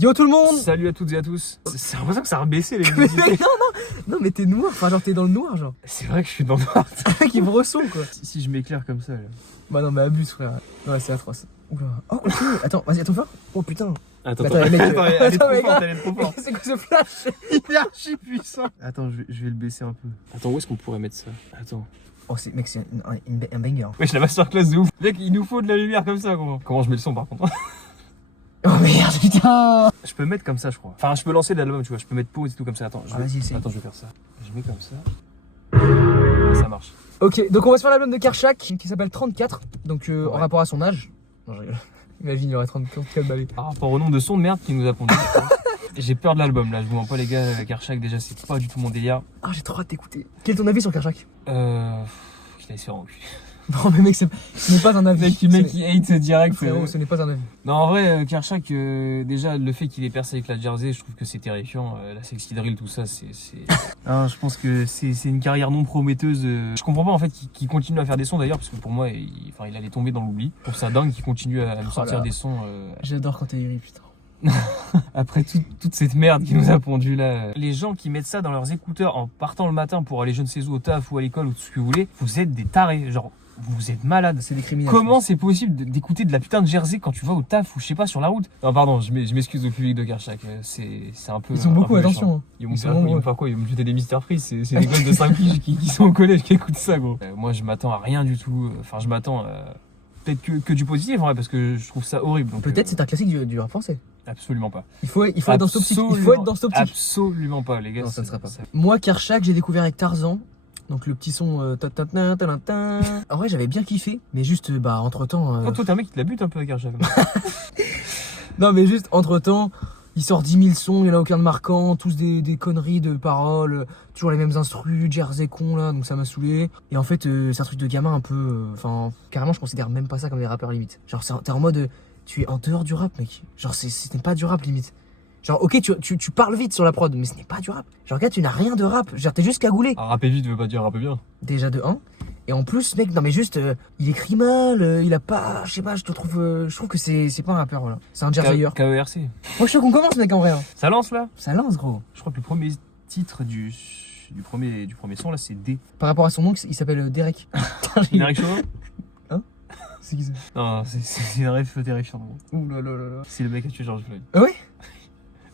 Yo tout le monde. Salut à toutes et à tous. C'est l'impression que ça a rebaissé les Mais musiques. non mais t'es noir, enfin genre t'es dans le noir genre. C'est vrai que je suis dans le noir. Qui me ressemble quoi. Si je m'éclaire comme ça là. Bah non mais abuse frère. Ouais c'est atroce. Oula. Oh continue. Attends, vas-y attends fort. Oh putain. Attends, Attends, mec, elle est attends, trop mec, forte, elle est trop forte. C'est quoi ce flash? Il est archi puissant. Attends, je vais le baisser un peu. Attends, où est-ce qu'on pourrait mettre ça? Attends. Oh c'est mec c'est un banger. Wesh, la masterclass de ouf. Mec, il nous faut de la lumière comme ça, gros. Comment je mets le son par contre? Oh merde putain. Je peux mettre comme ça, je crois. Enfin, je peux lancer l'album, tu vois. Je peux mettre pause et tout comme ça. Attends, vas-y, essaye. Attends, je vais faire ça. Je mets comme ça. Ça marche. Ok donc on va se faire l'album de Kershak qui s'appelle 34. Donc en rapport à son âge. Non je rigole. Imagine il aurait 34 balais. Par rapport au nombre de sons de merde qui nous a pondu. J'ai peur de l'album là, je vous mens pas les gars, Kershak déjà c'est pas du tout mon délire. Ah j'ai trop hâte d'écouter. Quel est ton avis sur Kershak? Je l'ai laissé en cul. Non mais mec ce n'est pas un avis. Mec qui hate direct. Frérot, ce n'est pas un avis. Non en vrai Kershak, déjà le fait qu'il ait percé avec la Jersey, je trouve que c'est terrifiant. La sexy drill tout ça c'est... Ah, je pense que c'est une carrière non prometteuse. Je comprends pas en fait qu'il continue à faire des sons d'ailleurs, parce que pour moi il allait tomber dans l'oubli. Je trouve ça dingue qu'il continue à nous sortir des sons. J'adore quand t'es iri putain. Après toute cette merde qui nous a pondu là. Les gens qui mettent ça dans leurs écouteurs en partant le matin pour aller je ne sais où au taf ou à l'école ou tout ce que vous voulez, vous êtes des tarés, genre vous êtes malades. C'est des criminels. Comment c'est possible d'écouter de la putain de Jersey quand tu vas au taf ou je sais pas sur la route? Non pardon, je m'excuse au public de Kershak, c'est un peu... Ils sont beaucoup, attention. Hein. Ils vont faire quoi? Ils vont me jeter des Mr Freeze, c'est des gosses de 5 piges qui sont au collège qui écoutent ça gros. Moi je m'attends à rien du tout, enfin je m'attends peut-être que du positif en vrai parce que je trouve ça horrible. Peut-être c'est un classique du rap français. Absolument pas. Il faut être dans ce optique. Il faut être dans cette optique. Absolument pas les gars. Non ça ne sera pas. Moi Kershak j'ai découvert avec Tarzan. Donc le petit son en vrai j'avais bien kiffé. Mais juste entre temps Toi t'es un mec qui te la bute un peu avec Kershak. Non mais juste entre temps il sort 10 000 sons, il n'y en a aucun de marquant, tous des conneries de paroles, toujours les mêmes instrus, Jersey con là, donc ça m'a saoulé. Et en fait c'est un truc de gamin un peu, enfin carrément je considère même pas ça comme des rappeurs limite. Genre t'es en mode, tu es en dehors du rap mec, genre ce n'est pas du rap limite. Genre ok tu parles vite sur la prod, mais ce n'est pas du rap. Genre gars tu n'as rien de rap, genre t'es juste cagoulé. Ah, rapper vite veut pas dire rapper bien. Déjà de 1. Et en plus mec non mais juste il écrit mal, il a pas, je sais pas, je trouve que c'est pas un rappeur voilà. C'est un Jerseyeur. KERC. Moi je suis sûr qu'on commence mec en vrai. Hein. Ça lance là? Ça lance gros. Je crois que le premier titre du premier son là c'est D. Par rapport à son nom il s'appelle Derek. Derek Chauvin? Hein? C'est qui ça? Non c'est une rêve terrifiante gros. Ouh là là là là. C'est le mec qui a tué George Floyd. Ah ouais?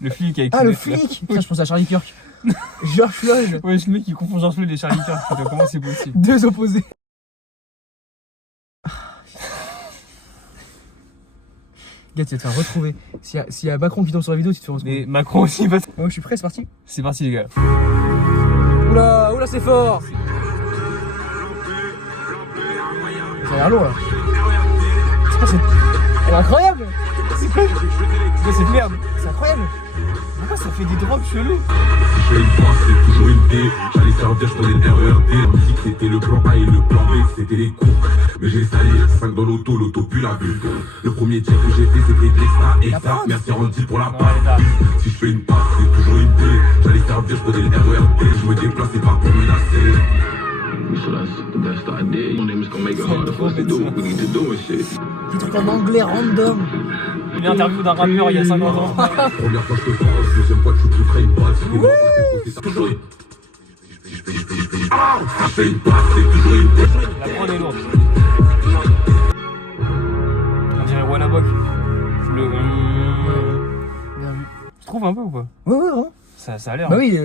Le flic avec... Ah le flic. Putain je pense à Charlie Kirk. George Floyd. Ouais c'est le mec qui confond George Floyd et Charlie Kirk. Comment c'est possible? Deux opposés. Gars, tu vas te faire retrouver. S'il y a Macron qui tombe sur la vidéo, tu te fais retrouver. Mais Macron aussi va... Ouais, je suis prêt, c'est parti. C'est parti les gars. Oula, c'est fort. Ça a l'air lourd là. Elle est incroyable. C'est quoi cette merde? C'est incroyable. Pourquoi ça fait des drops chelous? Si je fais une fois, c'est toujours une D. J'allais servir, je prenais le RERD. On dit que c'était le plan A et le plan B, c'était les cours. Mais j'ai salé, 5 dans l'auto puis la vue. Le premier tir que j'ai fait, c'était de l'extra. Merci Randy pour la passe. Si je fais une passe, c'est toujours une D. J'allais servir, je prenais le RERD. Je me déplaçais pas pour menacer. So that's the best idea. Mon name's gonna make it harder for us to do what we need to do and shit. Des trucs en anglais random. Une interview d'un rappeur il y a 50 ans. Première fois je te pense, deuxième fois tu cliquerais une balle. C'est toujours une... Ah, ça fait une passe, c'est toujours une... La prod est lourde. On dirait Wallabok. Le... Bien vu. Tu trouves un peu ou pas? Ouais, vraiment. Ça a l'air. Bah oui,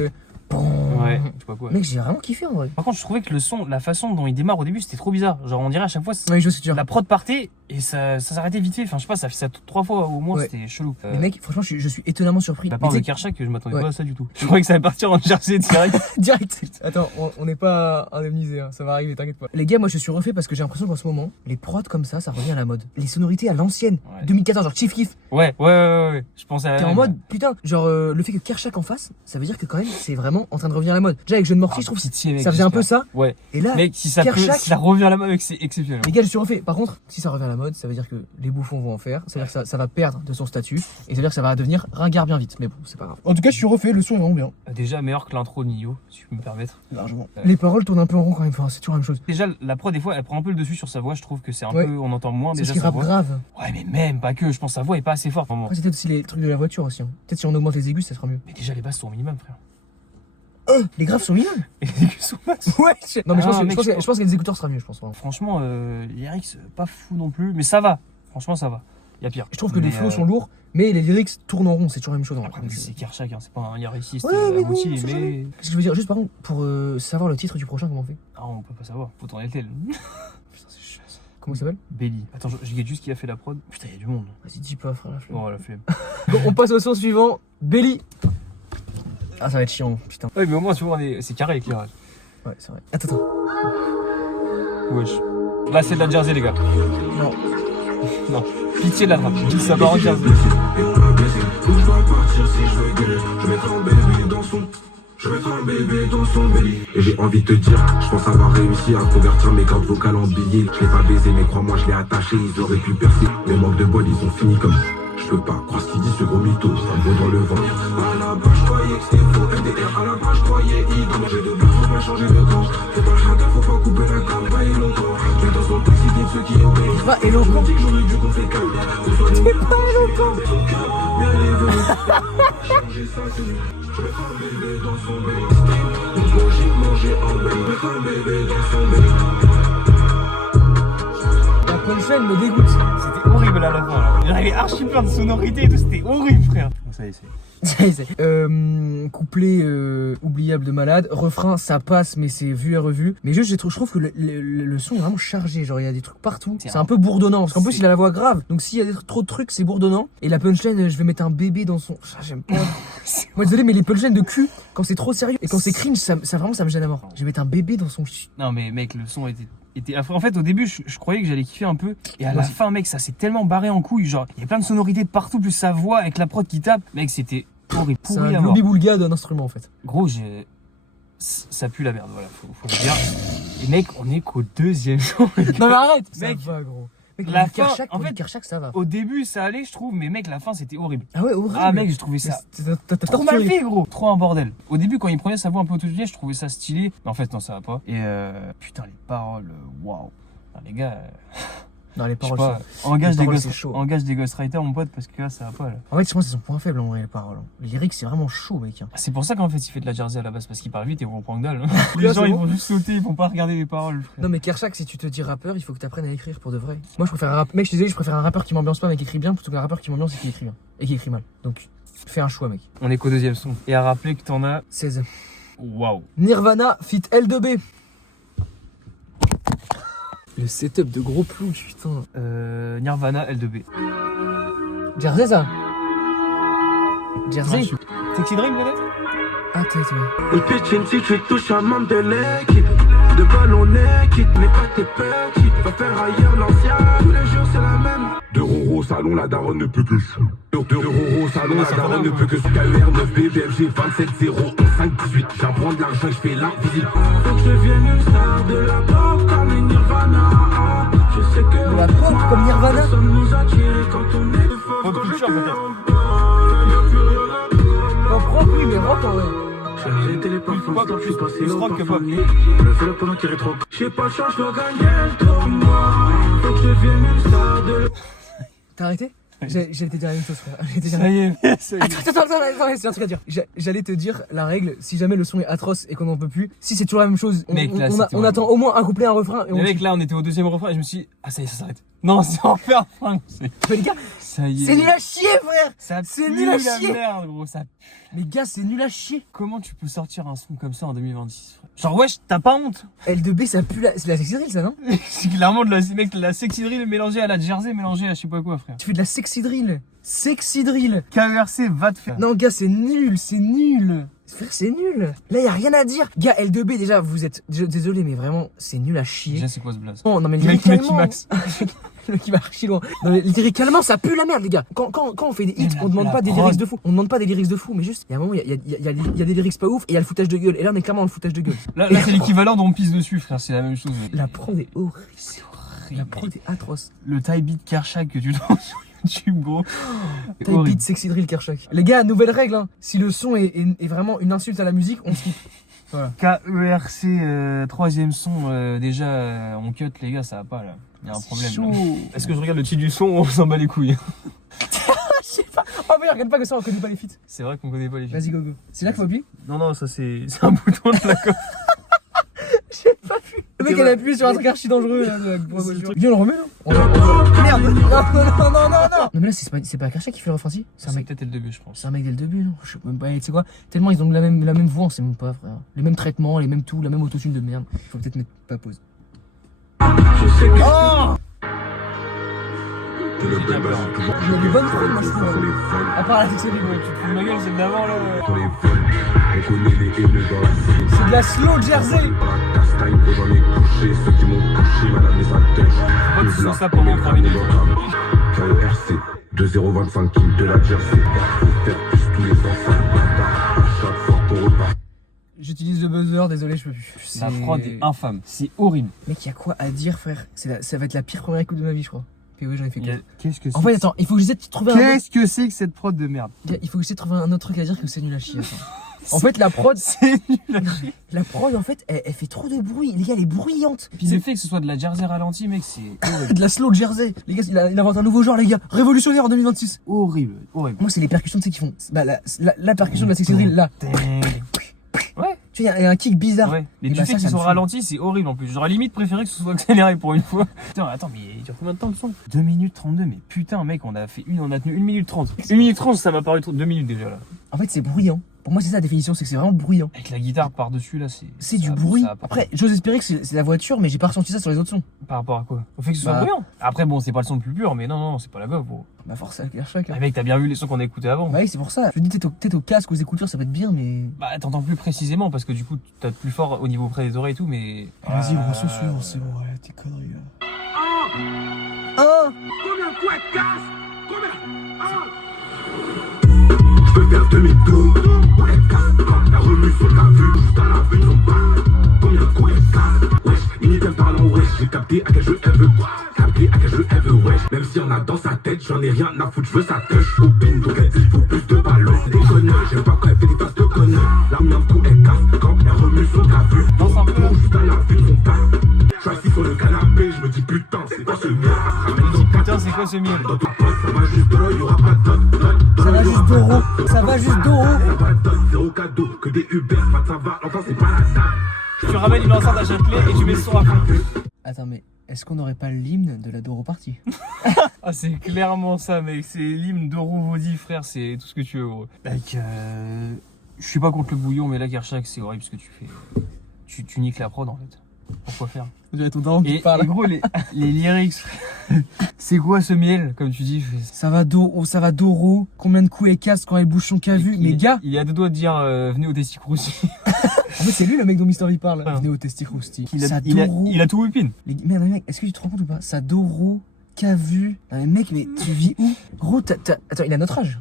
Ouais, je sais pas quoi. Mec, j'ai vraiment kiffé en vrai. Par contre, je trouvais que le son, la façon dont il démarre au début, c'était trop bizarre. Genre, on dirait à chaque fois, Oui, je vois ce que tu veux dire. la prod partait et ça s'arrêtait vite fait. Enfin, je sais pas, ça fait ça 3 fois au moins, Ouais. c'était chelou. Mais mec, franchement, je suis étonnamment surpris. La part Mais de tu sais- Kershak, je m'attendais Ouais. pas à ça du tout. Je croyais que ça allait partir en Jersey direct. Direct. Attends, on n'est pas indemnisé, hein. Ça va arriver, t'inquiète pas. Les gars, moi je suis refait parce que j'ai l'impression qu'en ce moment, les prods comme ça revient à la mode. Les sonorités à l'ancienne, Ouais. 2014, genre Chief Keef. Ouais. Je pensais à la T'es en même. mode, putain, genre le fait que Kershak en face, ça veut dire que quand même, c'est vraiment en train de revenir à la mode. Déjà avec Jeune Morty, je trouve que pitié, mec, ça faisait un peu j'espère. ça. Ouais. Et là, Mec, si ça Kershak- revient à la mode, mec, c'est exceptionnel. les gars, je suis refait. Par contre, si ça revient à la mode, ça veut dire que les bouffons vont en faire, ça veut dire que ça va perdre de son statut, et ça veut dire que ça va devenir ringard bien vite. Mais bon, c'est pas grave. En tout cas, je suis refait, le son est vraiment bien. Déjà meilleur que l'intro de Nio, si je peux me permettre. Largement. Les paroles tournent un peu en rond quand même, enfin, c'est toujours la même chose. Déjà, la prod, des fois, elle prend un peu le dessus sur sa voix. Je trouve que c'est un peu. On entend moins C'est déjà ce qui sa rappe voix. grave. Ouais, mais même pas que. Je pense que sa voix est pas assez forte. Après, c'est peut-être aussi les trucs de la voiture aussi. Hein. Peut-être si on augmente les aigus, ça sera mieux. Mais déjà, les basses sont au minimum, frère. Les graves sont mignons. Et les aigus sont max. Ouais. Non, mais je mec, pense que les écouteurs sera mieux, je pense. Vraiment. Franchement, les lyrics, pas fou non plus. Mais ça va. Franchement, ça va. Il y a pire. Je trouve que les flows sont lourds, mais les lyrics tournent en rond, c'est toujours la même chose. Après, c'est Kershak, hein, c'est pas un lyriciste Ouais, abouti, mais. mais. Qu'est-ce que je veux dire, juste par contre, pour savoir le titre du prochain, comment on fait? Ah, on peut pas savoir. Faut tourner le tel. Putain, c'est chaud ça. Comment il s'appelle? Belly. Attends, je guette juste qui a fait la prod. Putain, il y a du monde. Vas-y, dis pas, frère, la flemme. Oh, la flemme. Bon, on passe au son suivant. Belly. Ah, ça va être chiant, putain. Ouais, mais au moins, tu vois, c'est carré l'éclairage. Ouais, c'est vrai. Attends. Wesh. Là, c'est de la Jersey, les gars. Non. Non. Pitié de la trappe. Ça part en Jersey. Je vais faire un bébé dans son belly. Et j'ai envie de te dire, je pense avoir réussi à convertir mes cordes vocales en billets. Je l'ai pas baisé, mais crois-moi, je l'ai attaché. Ils auraient pu percer. Mais manque de bol, ils ont fini comme. Je peux pas croire ce qu'il dit, ce gros mytho. Ça me vaut dans le vent. À la base, je croyais que c'était faux. LDR, à la base, je croyais idole. J'ai de blanc, faut pas changer de camp. Fais pas le chagrin, faut pas couper la carte. Pas éloquent. Mais dans son taxi, t'es de ceux qui obéissent. Pas éloquent. J'aurais dû qu'on fait calme. T'es pas éloquent. Bien les vœux. Changer sa tenue. Je vais faire un bébé dans son belly. Manger en belly. Je vais faire un bébé dans son belly. La punchline me dégoûte. C'était horrible à la fin. Là. Il y avait archi plein de sonorités et tout. C'était horrible, frère. Bon, ça y est, c'est. Couplet oubliable de malade, refrain ça passe mais c'est vu et revu. Mais juste je trouve que le son est vraiment chargé, genre il y a des trucs partout. C'est un peu bourdonnant parce qu'en plus il a la voix grave. Donc s'il y a trop de trucs c'est bourdonnant. Et la punchline je vais mettre un bébé dans son. J'aime pas. Moi désolé mais les punchlines de cul quand c'est trop sérieux et quand c'est cringe ça vraiment ça me gêne à mort. Je vais mettre un bébé dans son. Non mais mec le son était. En fait au début je croyais que j'allais kiffer un peu et à la fin mec ça s'est tellement barré en couille, genre il y a plein de sonorités de partout plus sa voix avec la prod qui tape, mec c'était horrible. C'est un globi-boulga d'un instrument en fait. Gros ça pue la merde, voilà, faut le dire. Et mec on est qu'au deuxième son. Non mais arrête. Mec, ça va gros. Mec, la fin, Kershak, en fait, Kershak, ça va. Au début ça allait je trouve, mais mec la fin c'était horrible. Ah ouais horrible. Ah mec j'ai trouvé ça t'as trop mal fait gros, trop un bordel. Au début quand il prenait sa voix un peu autotunée je trouvais ça stylé, mais en fait non ça va pas. Et putain les paroles, waouh. Les gars, non, les paroles sont... engage des ghostwriters mon pote parce que là ça va pas là. En fait je pense que c'est son point faible en vrai les paroles. Les lyrics c'est vraiment chaud mec. C'est pour ça qu'en fait il fait de la Jersey à la base parce qu'il parle vite et on comprend que dalle. Les gens ils vont juste sauter, ils vont pas regarder les paroles. Frère. Non mais Kershak si tu te dis rappeur il faut que tu apprennes à écrire pour de vrai. Moi je préfère mec je suis désolé je préfère un rappeur qui m'ambiance pas mais qui écrit bien plutôt qu'un rappeur qui m'ambiance et qui écrit bien. Et qui écrit mal. Donc fais un choix mec. On est qu'au deuxième son. Et à rappeler que t'en as 16. Waouh. Nirvana fit L2B. Le setup de gros plou, putain. Nirvana L2B. Jersey ça. Jersey. Sexy Dream peut-être. Ah peut-être ouais. Une pitching si tu touches un membre de l'équipe. De ballon équipe, mais pas tes petits. Va faire ailleurs l'ancien. Tous les jours c'est la même. De Roro au salon, la daronne ne peut que chou. De Roro au salon, la daronne ne peut que sous. KUR 9 BBFG 27 0 5 18. J'apprends de l'argent, je fais la visite. Faut que je devienne une star de la pop comme les Nirvana. Je sais que de la pop comme Nirvana. Nous attirer quand on est Pop culture peut-être. Pop rock oui mais rock en vrai. J'ai été les parfums, je suis passé plus au rock que pop. parfum. Le fais le pendant qu'il est trop. J'ai pas le choix, je dois gagner le tournoi. Faut que je devienne une star de. T'as arrêté? J'allais te dire la même chose frère. Ça y est. Attends, c'est un truc à dire. J'allais te dire la règle, si jamais le son est atroce et qu'on n'en peut plus, si c'est toujours la même chose, on attend au moins un couplet, un refrain et on. Mais mec là on était au deuxième refrain et je me suis dit, ah ça y est ça s'arrête. Non c'est enfin fin. Mais les gars, ça y est. c'est nul à chier frère. C'est nul à chier. Merde gros ça. Mais gars c'est nul à chier. Comment tu peux sortir un son comme ça en 2026 frère? Genre wesh t'as pas honte? L2B ça pue c'est la sexy drill ça non? C'est clairement de la sexy drill mélangée à la Jersey mélangée à je sais pas quoi frère. Tu fais de la sexy drill. Sexy drill. KERC va te faire. Non gars c'est nul. Frère c'est nul. Là y a rien à dire. Gars L2B déjà vous êtes désolé mais vraiment c'est nul à chier. Déjà c'est quoi ce blast? Non mais lyricalement. Le mec qui va archi loin. Non mais lyricalement ça pue la merde les gars. Quand on fait des hits on demande pas des lyrics de fou. On demande pas des lyrics de fou mais juste il y a un moment il y a des lyrics pas ouf et il y a le foutage de gueule. Et là on est clairement dans le foutage de gueule. Là c'est l'équivalent d'on pisse dessus frère, c'est la même chose. La prod est horrible. La prod est atroce. Le Type Beat Kershak que tu trouves sur YouTube, gros. Type Beat Sexy Drill Kershak. Les gars, nouvelle règle, hein. Si le son est vraiment une insulte à la musique, on skip. Voilà. KERC, troisième son, déjà, on cut, les gars, ça va pas là. Il y a un problème. Chaud. Est-ce que je regarde le titre du son ou on s'en bat les couilles? Je sais pas. Oh mais regarde pas que ça, on connaît pas les feats. C'est vrai qu'on connaît pas les filles. Vas-y, go go. C'est là qu'il faut appuyer? Non, ça c'est un bouton de la coque. J'ai pas vu. Le mec, elle a appuyé sur un truc archi dangereux là. Viens, on le remet là. Merde. Non. Non mais là, c'est pas Kershak qui fait le refrain, si. C'est un C'est mec. peut-être le début, je pense. C'est un mec dès le début, non? Je sais même pas, tu sais quoi? Tellement ils ont la même voix, on sait même pas, frère. Les mêmes traitements, les mêmes tout, la même autotune de merde. Il faut peut-être mettre pas pause. Oh! Que le J'ai bel peur. bas, toujours Il y a des bonnes prods, moi je sur les trouve. vols. À part la série, Ouais, tu te fous de ma gueule, c'est de d'avant là. Sur les vols. On connaît les haineux dans la cité. c'est de la slow Jersey. Dans la castagne que j'en ai couché. Ceux qui m'ont couché, madame les attèches. Pourquoi tu sens ça pendant 3 minutes? KERC 2025 King de la Jersey. Faut faire plus tous les enfants. À chaque fois qu'on repart. J'utilise le buzzer, désolé, je peux plus. La prod est infâme, c'est horrible. Mec, y'a quoi à dire, frère? Ça va être la pire première écoute de ma vie, je crois. Et oui, j'en ai fait 4. Qu'est-ce que c'est? En fait, attends, il faut que j'essaie de trouver Qu'est-ce que c'est que cette prod de merde? il faut que j'essaie de trouver un autre truc à dire que c'est nul à chier. Attends. En fait, la prod, C'est nul à chier. la prod, en fait, elle fait trop de bruit. Les gars, elle est bruyante. Puis le fait que ce soit de la Jersey ralenti, mec, c'est horrible. De la slow Jersey. Les gars, il invente un nouveau genre, les gars. Révolutionnaire en 2026. Horrible. Moi, c'est les percussions, tu sais, qui font. Bah, la percussion de la sexy drill, là. Ouais. Tu vois, il y a un kick bizarre. Ouais. Mais Et du bah, fait ça qu'ils me sont fume. ralentis, c'est horrible en plus. J'aurais limite préféré que ce soit accéléré pour une fois. Putain, attends, mais il dure combien de temps le son? 2 minutes 32, mais putain, mec, on a tenu 1 minute 30. 1 minute 30, ça m'a paru trop. 2 minutes déjà là. En fait, c'est bruyant. Pour moi, c'est ça la définition, c'est que c'est vraiment bruyant. Avec la guitare par-dessus là, c'est. C'est ça du a- bruit. ça a pas- Après, j'ose espérer que c'est la voiture, mais j'ai pas ressenti ça sur les autres sons. Par rapport à quoi? Au fait que ce soit Bah. bruyant. Après, bon, c'est pas le son le plus pur, mais non, c'est pas la gobe, gros. Bah, force à Kershak. Ah, mec, t'as bien vu les sons qu'on a écoutés avant. Bah oui, c'est pour ça. Je me dis, peut-être au casque, aux écouteurs, ça peut être bien, mais. Bah, t'entends plus précisément parce que du coup, t'as plus fort au niveau près des oreilles et tout, mais. Vas-y, gros, son suivant, c'est bon, ouais, tes conneries là. Oh! Combien de coups casse? Combien? Je peux faire demi-tour. Ouais, casse. La remue sur la vue. Juste à la vue, ils ont pas. Combien de coups elle casse? Wesh, Minitel parlant, wesh. J'ai capté à quel jeu elle veut. Capté à quel jeu elle veut, wesh. Même si on a dans sa tête, j'en ai rien à foutre. Je veux sa touch. Copine, donc elle dit faut plus de ballons. Déconne, j'aime pas quand elle fait des faces de connard. Combien de coups elle casse? Quand elle remue sur la vue. Danse un peu. Juste à la vue, ils ont pas. Je suis assis sur le canapé, je me dis putain, c'est quoi ce mien? Ramène ton Putain, c'est quoi ce miel? dans ton poste, ça va juste de y'aura pas de dot. Ça va juste d'euros. Ça va juste d'euros. Pas de dot, zéro cadeau, que des Uber, pas de ça va, l'enfant c'est pas la table. Tu ramènes une enceinte à Châtelet et tu mets le son à fond. Attends, mais est-ce qu'on n'aurait pas l'hymne de la Doro Party? Ah, c'est clairement ça, mec. C'est l'hymne d'Eurovodi, frère. C'est tout ce que tu veux, gros. Mec, je suis pas contre le bouillon, mais là, Kershak, c'est horrible ce que tu fais. Tu niques la prod, en fait. Pourquoi faire? On dirait ton daron qui Et parle. gros, les lyrics, c'est quoi ce miel, comme tu dis? Ça va Doro. Combien de coups elle casse quand elle bouge son cavu? Mais gars, Il est à deux doigts de dire venez au Testicrousti. en fait, c'est lui le mec dont Mister V parle. Ah. Venez au Testicrousti. Il a Sadoro. tout whippin. Merde, mec, est-ce que tu te rends compte ou pas? Sadoro, Cavu. Non, mais mec, mais tu vis où? Gros, attends, il a notre âge.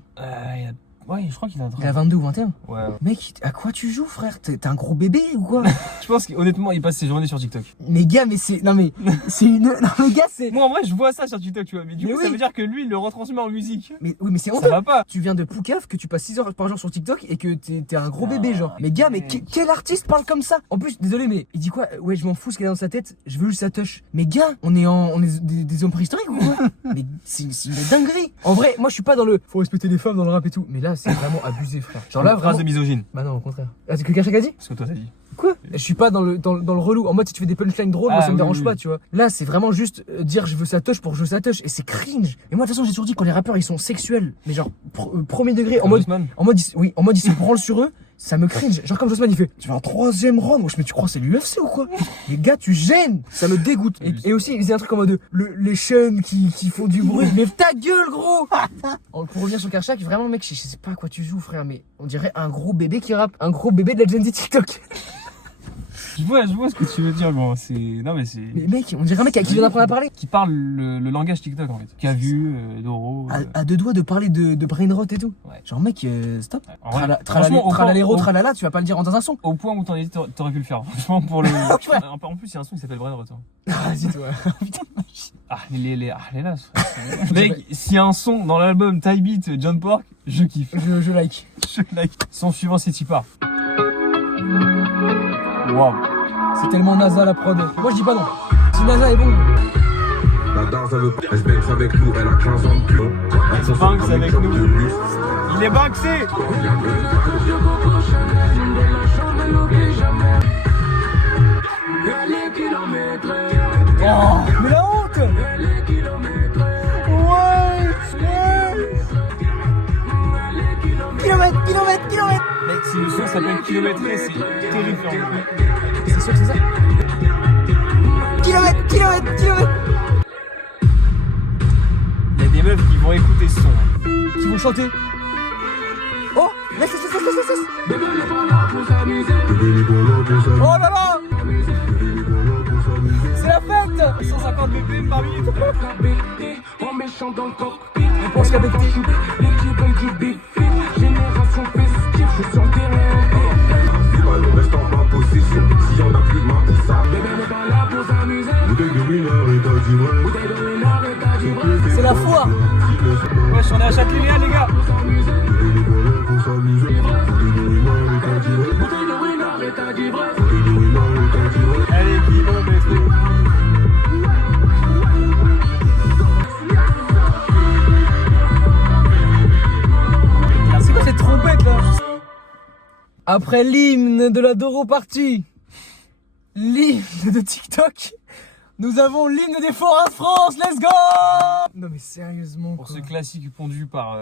Ouais, je crois qu'il a un Il a 22 ou 21. Ouais. Mec, à quoi tu joues, frère? T'es un gros bébé ou quoi? Je pense qu'honnêtement, il passe ses journées sur TikTok. Mais gars, mais c'est. Non, mais. C'est une. Non, mais gars, c'est. Moi, en vrai, je vois ça sur TikTok, tu vois. Mais du Mais coup, oui. ça veut dire que lui, il le retransmet en musique. Mais oui, mais c'est Ça honteux. va pas. Tu viens de Poucave, que tu passes 6 heures par jour sur TikTok et que t'es un gros Non, bébé, genre. Mais gars, mais mec. quel artiste parle comme ça? En plus, désolé, mais il dit quoi? Ouais, je m'en fous ce qu'il a dans sa tête, je veux juste sa touche. Mais gars, on est des hommes préhistoriques ou quoi? Mais c'est une dinguerie. En vrai, moi je suis pas dans le faut respecter les femmes dans le rap et tout. Mais là, c'est vraiment abusé, frère. Genre là, Phrase vraiment. de misogyne. Bah non, au contraire. Ah, c'est que Kershak a dit? Ce que toi t'as dit. Quoi? Je suis pas dans le relou. En mode, si tu fais des punchlines drôles, moi Ah, ça me oui, dérange oui. pas, tu vois. Là, c'est vraiment juste dire je veux sa touche pour que je veux sa touche. Et c'est cringe. Et moi, de toute façon, j'ai toujours dit quand les rappeurs ils sont sexuels, mais genre premier degré, en mode ils se branlent sur eux, ça me cringe. Genre comme Jossman il fait, tu veux un 3ème round? Wesh, mais tu crois que c'est l'UFC ou quoi? Les gars, tu gênes. Ça me dégoûte. Et aussi, ils faisaient un truc en mode les chaînes qui font du bruit. Mais ta gueule, gros! Pour revenir sur Kershak, vraiment, mec, je sais pas à quoi tu joues, frère, mais on dirait un gros bébé qui rappe. Un gros bébé de la Gen Z TikTok. Je vois ce que tu veux dire, gros. Non, mais c'est. Mais mec, on dirait un mec à qui vient d'apprendre à parler. Qui parle le langage TikTok en fait. Qui a vu Doro. À deux doigts de parler de brain rot et tout. Ouais. Genre, mec, stop. En vrai, franchement, Tralaléro, tralala, tu vas pas le dire dans un son. Au point où t'en étais, t'aurais pu le faire. Franchement, pour le. Ouais. En plus, il y a un son qui s'appelle Brain Rot. Ah, vas-y, toi. Putain. Ah, les là. Mec, s'il y a un son dans l'album Ty Beat John Pork, je kiffe. Je like. Je like. Son suivant, c'est Tipa. Waouh. C'est tellement NASA la prod. Moi, je dis pas non. Si NASA est bon. La danse elle veut elle se banks avec nous, elle a 15 ans de plus. Elle se banks avec nous. Il est banksé. Oh, mais la honte. Ouais. Kilomètre. Mec, si le son s'appelle Kilométré, c'est terrifiant. C'est sûr que c'est ça. Kilomètre. Il y a des meufs qui vont écouter ce son. Qui vont chanter. Oh, laisse. Oh là là. C'est la fête. 150 BPM par minute. On pense qu'avec Si ballon reste en ma possession, si y'en a plus de ma pour ça. Bouteille de winner et t'as dit vrai. c'est la foire. Wesh, on est à Châtelet-Léal, les gars. Allez, kilométré. C'est quoi cette trompette là? Après l'hymne de la Doro Party, l'hymne de TikTok, nous avons l'hymne des forains de France, let's go! Non mais sérieusement Pour quoi. ce classique pondu par...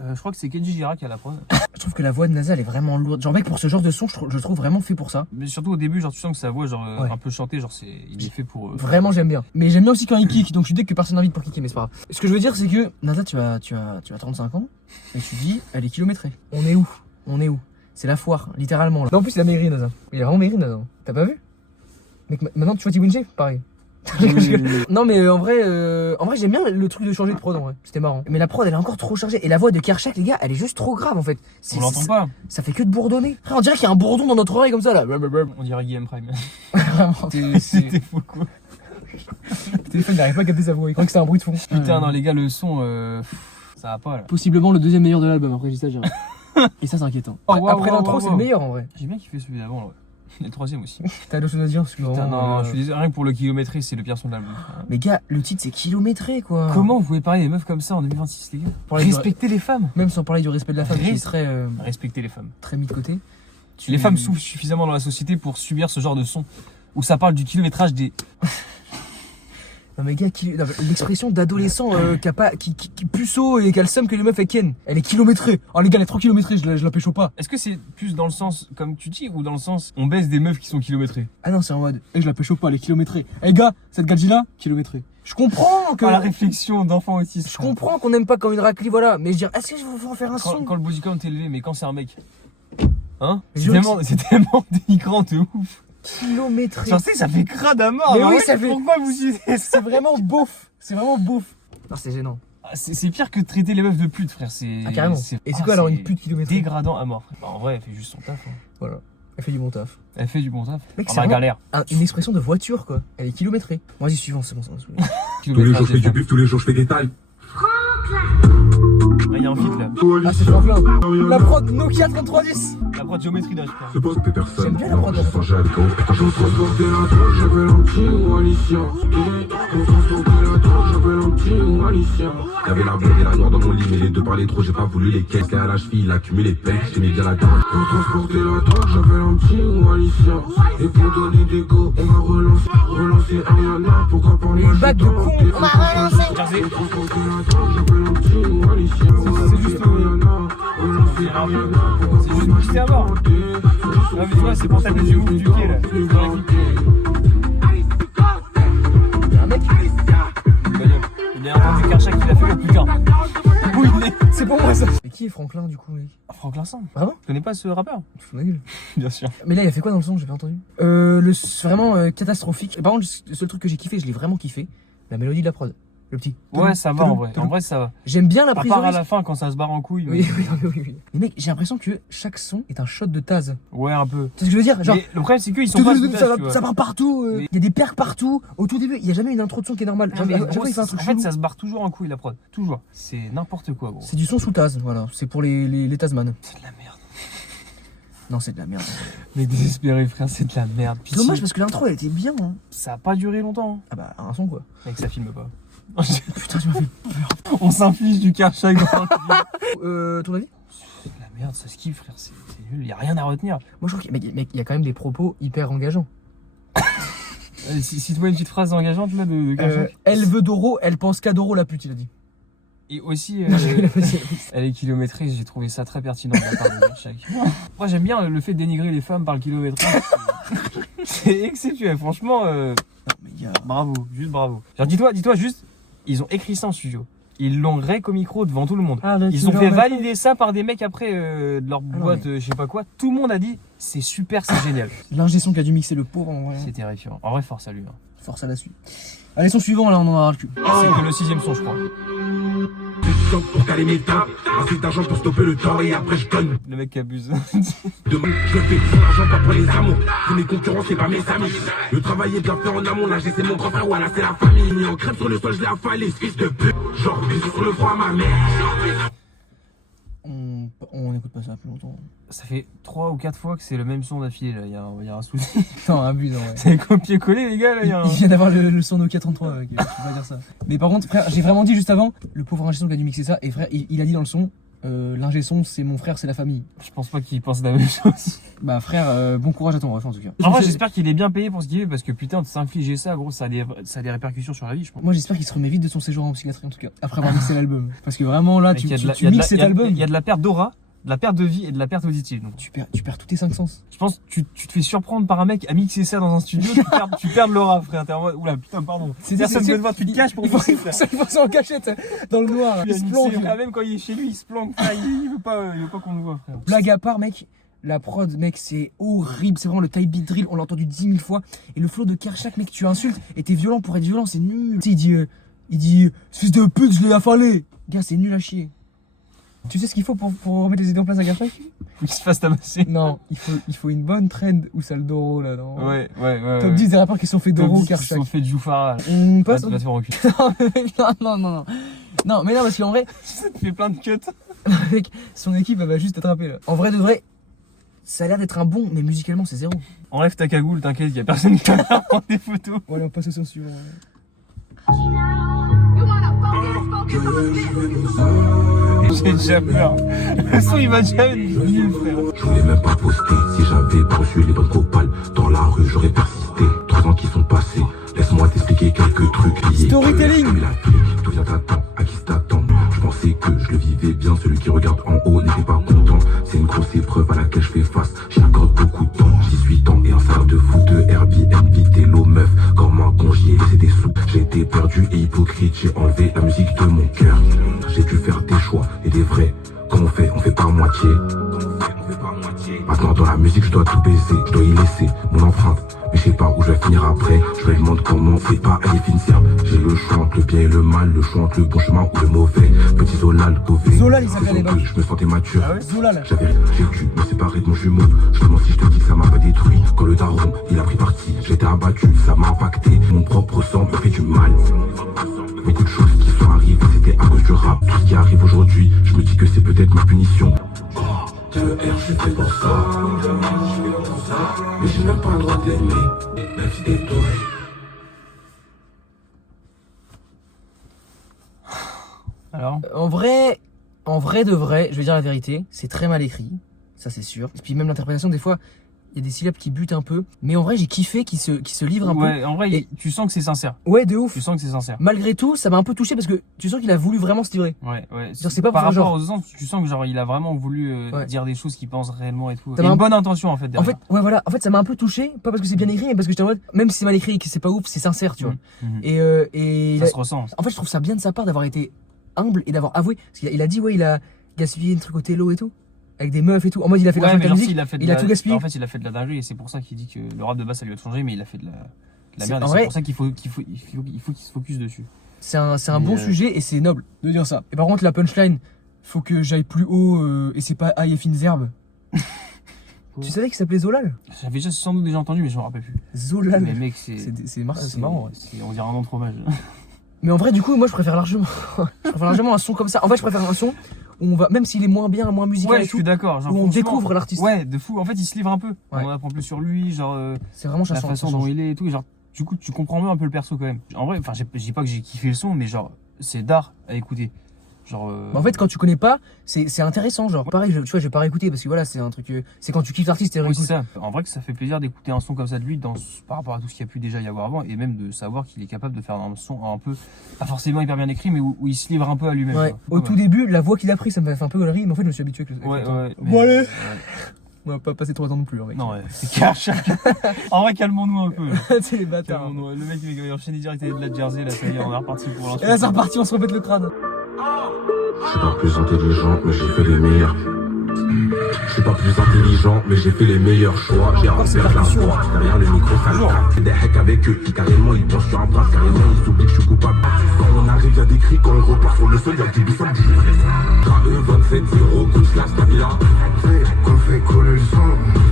je crois que c'est Kenji Girac qui a la prod. Je trouve que la voix de NASA elle est vraiment lourde. Genre mec pour ce genre de son je trouve vraiment fait pour ça. Mais surtout au début, genre tu sens que sa voix, genre Ouais. un peu chantée, genre il est fait pour... Vraiment j'aime bien. Mais j'aime bien aussi quand il kick, donc je suis dès que personne n'invite pour kicker, mais c'est pas grave. Ce que je veux dire c'est que NASA tu as 35 ans et tu dis elle est kilométrée. On est où? C'est la foire, littéralement là. Non, en plus il a maigri NASA. Il a vraiment maigri NASA. T'as pas vu? Mec maintenant tu vois T-Winché pareil. Non mais en vrai j'aime bien le truc de changer de prod en vrai, c'était marrant. Mais la prod elle est encore trop chargée et la voix de Kershak les gars elle est juste trop grave en fait. On l'entend pas. Ça fait que de bourdonner. Frère on dirait qu'il y a un bourdon dans notre oreille comme ça là. On dirait Guillaume Prime. Vraiment. C'était fou quoi. Le téléphone n'arrive pas à capter sa voix, il croit que c'est un bruit de fond. Putain, non les gars, le son, ça va pas là. Possiblement le deuxième meilleur de l'album après j'exagère. Et ça c'est inquiétant. Oh, wow, Après wow, l'intro wow, c'est wow. le meilleur en vrai. J'ai bien kiffé celui d'avant là. Et le troisième aussi. T'as d'autres choses à dire parce que Putain, vraiment, non, je suis désolé, rien que pour le kilométré, c'est le pire son de l'album. Mais gars, le titre c'est kilométré quoi. Comment vous pouvez parler des meufs comme ça en 2026 les gars? Parler du- Respectez les femmes. Même sans parler du respect de la femme qui serait Respectez les femmes. très mis de côté. Les femmes souffrent suffisamment dans la société pour subir ce genre de son. Où ça parle du kilométrage des... Non mais gars, non, mais l'expression d'adolescent qui puceau et qui a le seum que les meufs et ken, elle est kilométrée. Oh les gars, elle est trop kilométrée, je la pécho pas. Est-ce que c'est plus dans le sens, comme tu dis, ou dans le sens, on baisse des meufs qui sont kilométrées? Ah non, c'est en mode, je la pécho pas, elle est kilométrée. Eh gars, cette gadji là, kilométrée. Je comprends que... Pas la réflection d'enfant autiste. Je comprends qu'on n'aime pas quand une raclie, voilà. Mais je veux dire, est-ce que je vais en faire un son? Quand le body count est élevé, mais quand c'est un mec. Hein? Je C'est tellement dénigrant de ouf. Kilométré. Genre, tu sais, ça fait crade à mort. Mais en oui, vrai, ça fait- Pourquoi vous utilisez ça? C'est vraiment beauf. C'est vraiment beauf. Non, c'est gênant. Ah, c'est pire que de traiter les meufs de pute, frère. Ah, carrément. Et c'est quoi alors une pute kilométrée? Dégradant à mort, frère. Bah, en vrai, elle fait juste son taf. Hein. Voilà. Elle fait du bon taf. Elle fait du bon taf. Mec, En c'est la vraiment- galère. Une expression de voiture quoi. Elle est kilométrée. Bon, vas-y, suivant, c'est bon, ça m'a saoulé. Tous les jours je fais du bif, tous les jours je fais des tailles. Il y a un feat là. Ah, c'est Franklin. La prod Nokia 3310. La prod géométrie d'âge, frère. C'est pas que t'es personne. J'aime bien la prod. Sans j'ai avec putain je Transporter la drogue, j'appelle un petit ou Alicia. Pour transporter la drogue, j'appelle un petit ou Alicia. Y'avait la blonde et la noire dans mon lit, mais les deux parlaient trop, j'ai pas voulu les caisses. À la cheville, il a accumulé les pecs, j'aimais bien la dame. Pour transporter la drogue, j'appelle un petit ou Alicia. Et pour donner des go, on m'a relancé Ariana. Pourquoi par moi bac de con, on m'a relancé. Jersey. Pour transporter la drogue, j'appelle un petit ou Alicia. C'est juste Ariana, relancé Ariana. Pourquoi C'est juste booster à mort. Ah, mais tu vois, c'est pour taper du ouf du pied là. C'est dans la clip. Y'a un mec. Il a entendu Karchak qui l'a fait le putain. Où il est? C'est pour moi ça. Mais Et qui est Franklin du coup, mec? Franck Vincent. Vraiment? Tu connais pas ce rappeur? Tu fous de ma gueule. Bien sûr. Mais là, il a fait quoi dans le son? J'ai pas entendu. Vraiment catastrophique. Par contre, le seul truc que j'ai kiffé, je l'ai vraiment kiffé, la mélodie de la prod. Le petit. Ouais, ça va en vrai. En vrai, ça va. J'aime bien la À prise part de à risque. la fin quand ça se barre en couille. Oui. Mais mec, j'ai l'impression que chaque son est un shot de Taz. Ouais, un peu. Tu sais ce que je veux dire? Genre, Mais le problème, c'est qu'ils sont pas sous Taz, tu vois. ça part partout. Il y a des percs partout. Au tout début, il y a jamais une intro de son qui est normale. Non, mais À gros, chaque fois, il fait un en truc fait, chelou. ça se barre toujours en couille la prod. Toujours. C'est n'importe quoi, gros. C'est du son sous Taz, voilà. C'est pour les Tasman. C'est de la merde. Non, c'est de la merde. Mais désespéré, frère, c'est de la merde. C'est dommage parce que l'intro, elle était bien. Hein. Ça a pas duré longtemps. Ah bah, un son quoi. Mec, ça filme pas. Putain, tu m'as fait. On s'inflige du Karchak dans le clip. Ton avis? C'est de la merde, ça se kiffe, frère. C'est nul. Y a rien à retenir. Moi, je trouve qu'il y a quand même des propos hyper engageants. Allez, si tu vois une petite phrase engageante là de Karchak. Elle veut Doro, elle pense qu'à Doro la pute, il a dit. Et aussi, Non, il a pas dit. elle est kilométrée, j'ai trouvé ça très pertinent de la part de Karchak. Moi, j'aime bien le fait de dénigrer les femmes par le kilométrage. C'est exceptionnel, franchement. Non, mais gars. Bravo, juste bravo. Genre, dis-toi juste, ils ont écrit ça en studio. Ils l'ont rec au micro devant tout le monde. Ah, Ils ont fait valider ça par des mecs après de leur non, boîte, je sais pas quoi. Tout le monde a dit, c'est super, c'est génial. L'ingé son qui a dû mixer le pauvre en vrai. C'est terrifiant. En vrai, force à lui. Hein. Force à la suite. Allez, son suivant, là, on en aura le cul. C'est que le 6ème son, je crois. C'est du temps pour caler mes temps. Assez d'argent pour stopper le temps et après je donne. Le mec qui abuse. Demain, je fais pour l'argent, pas pour les amours. C'est mes concurrents, c'est pas mes amis. Le travail est bien fait en amont, là j'ai c'est mon grand frère, voilà c'est la famille. Mis en crêpe sur le sol, je l'ai affalé, ce fils de pute. Genre, bisous sur le froid, ma mère. On écoute pas ça plus longtemps. Ça fait 3 ou 4 fois que c'est le même son d'affilée, là. Il y a un souci. Non, abuse, ouais. C'est copier-coller, les gars, là. Il vient d'avoir le son Nokia 33, mec. Je peux pas dire ça. Mais par contre, frère, j'ai vraiment dit juste avant, le pauvre ingé son qui a dû mixer ça, et frère, il a dit dans le son, l'ingé son, c'est mon frère, c'est la famille. Je pense pas qu'il pense la même chose. Bah frère, bon courage à ton ref en tout cas. En vrai, j'espère qu'il est bien payé pour ce qu'il fait, parce que putain, de s'infliger ça, gros, ça a des répercussions sur la vie, je pense. Moi j'espère qu'il se remet vite de son séjour en psychiatrie en tout cas, après avoir mixé l'album. Parce que vraiment là, Mec, tu il y a de la- tu il y a de mixes la- cet il y a- album, Il y a de la perte d'aura, de la perte de vie et de la perte auditive. Donc, tu perds tous tes 5 sens. je pense que tu te fais surprendre par un mec à mixer ça dans un studio, tu perds de l'aura, frère. T'es en mode, oula, putain, pardon. Personne ne veut te voir, tu te caches pour il faut, mixer, il frère. faut ça en cachette, dans le noir, il se planque. Frère, même quand il est chez lui, il se planque, frère. Il veut pas qu'on le voit, frère. Blague à part, mec, la prod, mec, c'est horrible. C'est vraiment le type beat drill, on l'a entendu 10 000 fois. Et le flow de Kershak, mec, tu insultes et t'es violent pour être violent, c'est nul. Tu sais, il dit, fils de pute, je l'ai affalé. Gars, c'est nul à chier. Tu sais ce qu'il faut pour remettre les idées en place à Kershak? Faut qu'il se fasse tabasser. Non, il faut une bonne trend où ça le Doro là, non? Ouais. Top 10 des rappeurs qui se sont fait Top Doro 10 qui se Kershak. sont fait de Joufara. On Va passe te faire reculer. non. Non, mais non, parce qu'en vrai, Ça te fait plein de cuts. mec, son équipe elle va juste attraper là. En vrai de vrai, ça a l'air d'être un bon, mais musicalement c'est zéro. Enlève ta cagoule, t'inquiète, y a personne qui va prendre des photos. Bon, allez, on passe au son suivant. J'ai déjà peur. Le son, il va déjà être nul, frère. Je voulais même pas poster. Si j'avais pas reçu les bonnes copales dans la rue, j'aurais persisté. 3 ans qui sont passés. Laisse-moi t'expliquer quelques trucs liés. Storytelling. J'ai eu la clique, d'où vient t'attends, à qui t'attends. Je pensais que je le vivais bien, celui qui regarde en haut n'était pas content. C'est une grosse épreuve à laquelle je fais face. J'y accorde beaucoup de temps, 18 ans et un salaire de foot de Airbnb, télo meuf. Comme un con, j'y ai laissé des sous. J'ai été perdu et hypocrite, j'ai enlevé la musique de mon cœur. J'ai dû faire des choix et des vrais. Comme on fait pas à moitié. Maintenant dans la musique je dois tout baiser, je dois y laisser mon empreinte. Mais je sais pas où je vais finir après, je me demande comment c'est pas à définir. J'ai le choix entre le bien et le mal, le choix entre le bon chemin ou le mauvais. Petit Zola, le Gové. Zola, il s'appelle les bacs. Je me sentais mature. Ah ouais, Zola là. J'ai dû me séparer de mon jumeau. Je demande si je te dis que ça m'a pas détruit. Quand le daron, il a pris parti, j'étais abattu, ça m'a impacté. Mon propre sang me fait du mal. Beaucoup de choses qui sont arrivées, c'était à cause du rap. Tout ce qui arrive aujourd'hui, je me dis que c'est peut-être ma punition. TER, je suis fait pour ça. Mais j'ai même pas le droit d'aimer, même si t'es doué. Alors, En vrai de vrai, je vais dire la vérité, c'est très mal écrit, ça c'est sûr. Et puis même l'interprétation, des fois, il y a des syllabes qui butent un peu. Mais en vrai, j'ai kiffé qu'il se livre un ouais, en vrai, Et- tu sens que c'est sincère. peu. Ouais, de ouf. Tu sens que c'est sincère. Malgré tout, ça m'a un peu touché parce que tu sens qu'il a voulu vraiment se livrer. Ouais. Genre, c'est pas par pour faire rapport aux autres, tu sens que genre il a vraiment voulu Ouais. dire des choses qu'il pense réellement et tout. Ça Il y a m'a une un- bonne intention en fait En derrière. fait, ouais, voilà. En fait, ça m'a un peu touché, pas parce que c'est bien écrit, mais parce que j'étais en mode, même si c'est mal écrit et que c'est pas ouf, c'est sincère, tu vois. Mhm. Et Ça se ressent. en fait, je trouve ça bien de sa part d'avoir été humble et d'avoir avoué. Parce qu'il a dit, ouais, gaspillé des trucs au télo et tout. Avec des meufs et tout. En mode, il a fait de la mais genre, musique. si, Il a tout gaspillé. En fait, il a fait de la dinguerie et c'est pour ça qu'il dit que le rap de base ça lui a changé, mais il a fait de la merde. En Et vrai- c'est pour ça qu'il faut qu'il se focus dessus. C'est un Mais, bon sujet et c'est noble de dire ça. Et par contre, la punchline, faut que j'aille plus haut et c'est pas high et fines herbes. Tu savais qu'il s'appelait Zolal? J'avais déjà sans doute déjà entendu, mais je me rappelle plus. Zolal. Mais mec, C'est marrant. Ouais. On dirait un nom de fromage. Mais en vrai, du coup, moi je préfère largement un son comme ça. En fait, je préfère un son où on va, même s'il est moins bien, moins musical Ouais, et je tout, suis d'accord. Genre, où on franchement, découvre l'artiste. Ouais, de fou. En fait, il se livre un peu. Ouais. On en apprend plus sur lui, genre C'est vraiment la chanson. façon dont il est et tout. Et genre, du coup, tu comprends mieux un peu le perso quand même. En vrai, enfin, je dis pas que j'ai kiffé le son, mais genre, c'est d'art à écouter. Genre. En fait, quand tu connais pas, c'est intéressant. Genre, pareil, tu vois, je vais pas réécouter parce que voilà, c'est un truc. C'est quand tu kiffes l'artiste et oui, c'est réécoutes. ça. En vrai, que ça fait plaisir d'écouter un son comme ça de lui par rapport à tout ce qu'il y a pu déjà y avoir avant et même de savoir qu'il est capable de faire un son un peu, pas forcément hyper bien écrit, mais où il se livre un peu à lui-même. Ouais. quoi. Au tout début, la voix qu'il a pris, ça me fait un peu galerie, mais en fait, je me suis habitué avec le Ouais, temps. ouais. Bon, allez. ouais. On va pas passer trop de temps non plus, hein, mec. Non, ouais, c'est cash. En vrai, calmons-nous un peu. C'est les bâtards. Calmons-nous. Le mec, il va enchaîner direct avec de la Jersey, là, ça y est, on est reparti pour Et l'instant. là, c'est reparti, on se répète le crâne. Je suis pas plus intelligent, mais j'ai fait les meilleurs. Je suis pas plus intelligent, mais j'ai fait les meilleurs choix. J'ai c'est renversé la percussion. voix. Derrière le micro, ça joue. C'est des hacks avec eux. Carrément, ils dansent sur un bras. Carrément, ils oublient que je suis coupable. Quand on arrive, y'a des cris. Quand on repart sur le sol, y'a du bison du KE 27-0, coup de slash, Kabila. Qu'on fait coller le sang,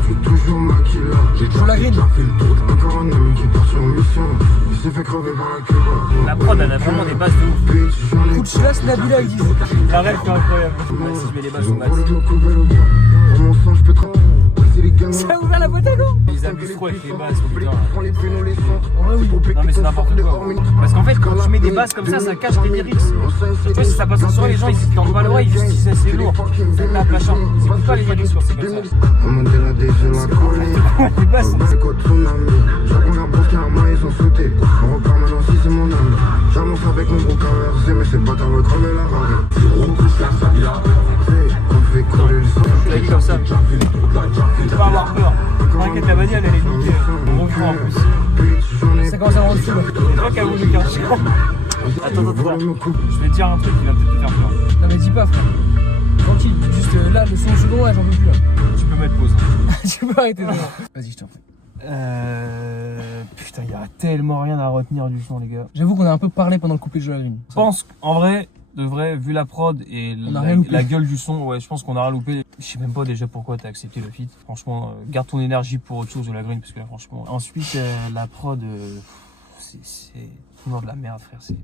tu es toujours maquillé. J'ai Sur la grille. déjà fait le tour. Encore un homme qui part sur mission. Il s'est fait crever par la queue. La prod, elle a vraiment des bases de ouf. Bitch, j'en ai Coup de slash, Nabila, ils disent. La rêve, c'est incroyable. Ouais, si je mets les bases, Ils sont ont basses. volé mon coupé le bois. Dans mon sang, je peux trop. C'est les gamins. Ça a ouvert la boîte à gants. Ils abusent trop avec les bases, putain. Prends les prénoms, les centres. En vrai, oui. Non, mais c'est n'importe quoi. Parce qu'en fait, quand tu mets des bases comme ça cache tes lyrics. Tu vois, si ça passe sur les gens, ils se tendent pas l'oreille, ils juste disent c'est lourd. C'est tape, machin. Ils écoutent pas les lyrics sur ces comme ça. On m'a déladé, j'ai la colline. Les bases sont. C'est quoi tsunami? Chaque première brosse karma, ils ont sauté. On repart maintenant si c'est mon âme. J'annonce avec mon gros KRC, mais c'est pas ta me crever la rame. Zéro coup de slash, Kabila. Qu'on fait coller le sang. Tu l'as dit comme ça. Tu vas avoir peur. T'inquiète, la bagnole, elle est niquée. Gros vent en plus. Bitch, j'en ai Ça commence à me rendre fou. C'est toi qui as voulu faire chiant. Attends. Je vais te dire un truc qui va peut-être te faire peur. Non, mais dis pas, frère. Tranquille, juste là, le son second, là, j'en peux plus là. Tu peux mettre pause. Tu peux arrêter de Vas-y, je t'en prie. Putain, il y a tellement rien à retenir du son, les gars. J'avoue qu'on a un peu parlé pendant le coupé de jeu à la lune. Je pense, en vrai, de vrai, vu la prod et On a rien loupé. la gueule du son, ouais, je pense qu'on a rien loupé. Je sais même pas déjà pourquoi t'as accepté le feat. Franchement, garde ton énergie pour autre chose de la green, parce que là, franchement. Ensuite, la prod, c'est toujours de la merde, frère. C'est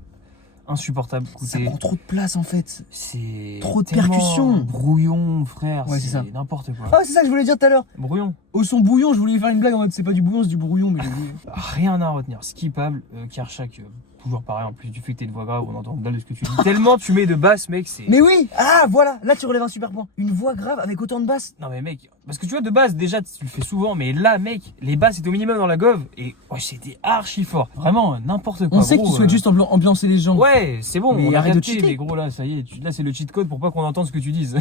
insupportable. Ça Écoutez, prend trop de place en fait. c'est trop de tellement percussions. Brouillon, frère. Ouais, c'est ça. N'importe quoi. Ah, c'est ça que je voulais dire tout à l'heure. Brouillon. Au son bouillon, je voulais faire une blague en mode c'est pas du bouillon, c'est du brouillon, mais j'ai oublié. Rien à retenir. Skippable. Karchak, toujours pareil. En plus du fait que t'es une voix grave, on entend dalle de ce que tu dis. Tellement tu mets de basse, mec, c'est. Mais oui. Ah, voilà. Là, tu relèves un super point. Une voix grave avec autant de basse. Non mais mec, parce que tu vois de base déjà tu le fais souvent, mais là mec, les basses étaient au minimum dans la gove et ouais, c'était archi fort. Vraiment n'importe quoi. On sait que gros, tu souhaites juste ambiancer les gens. Ouais, c'est bon, Mais on a arrête de capté, cheater. mais gros là, ça y est, là c'est le cheat code pour pas qu'on entende ce que tu dises.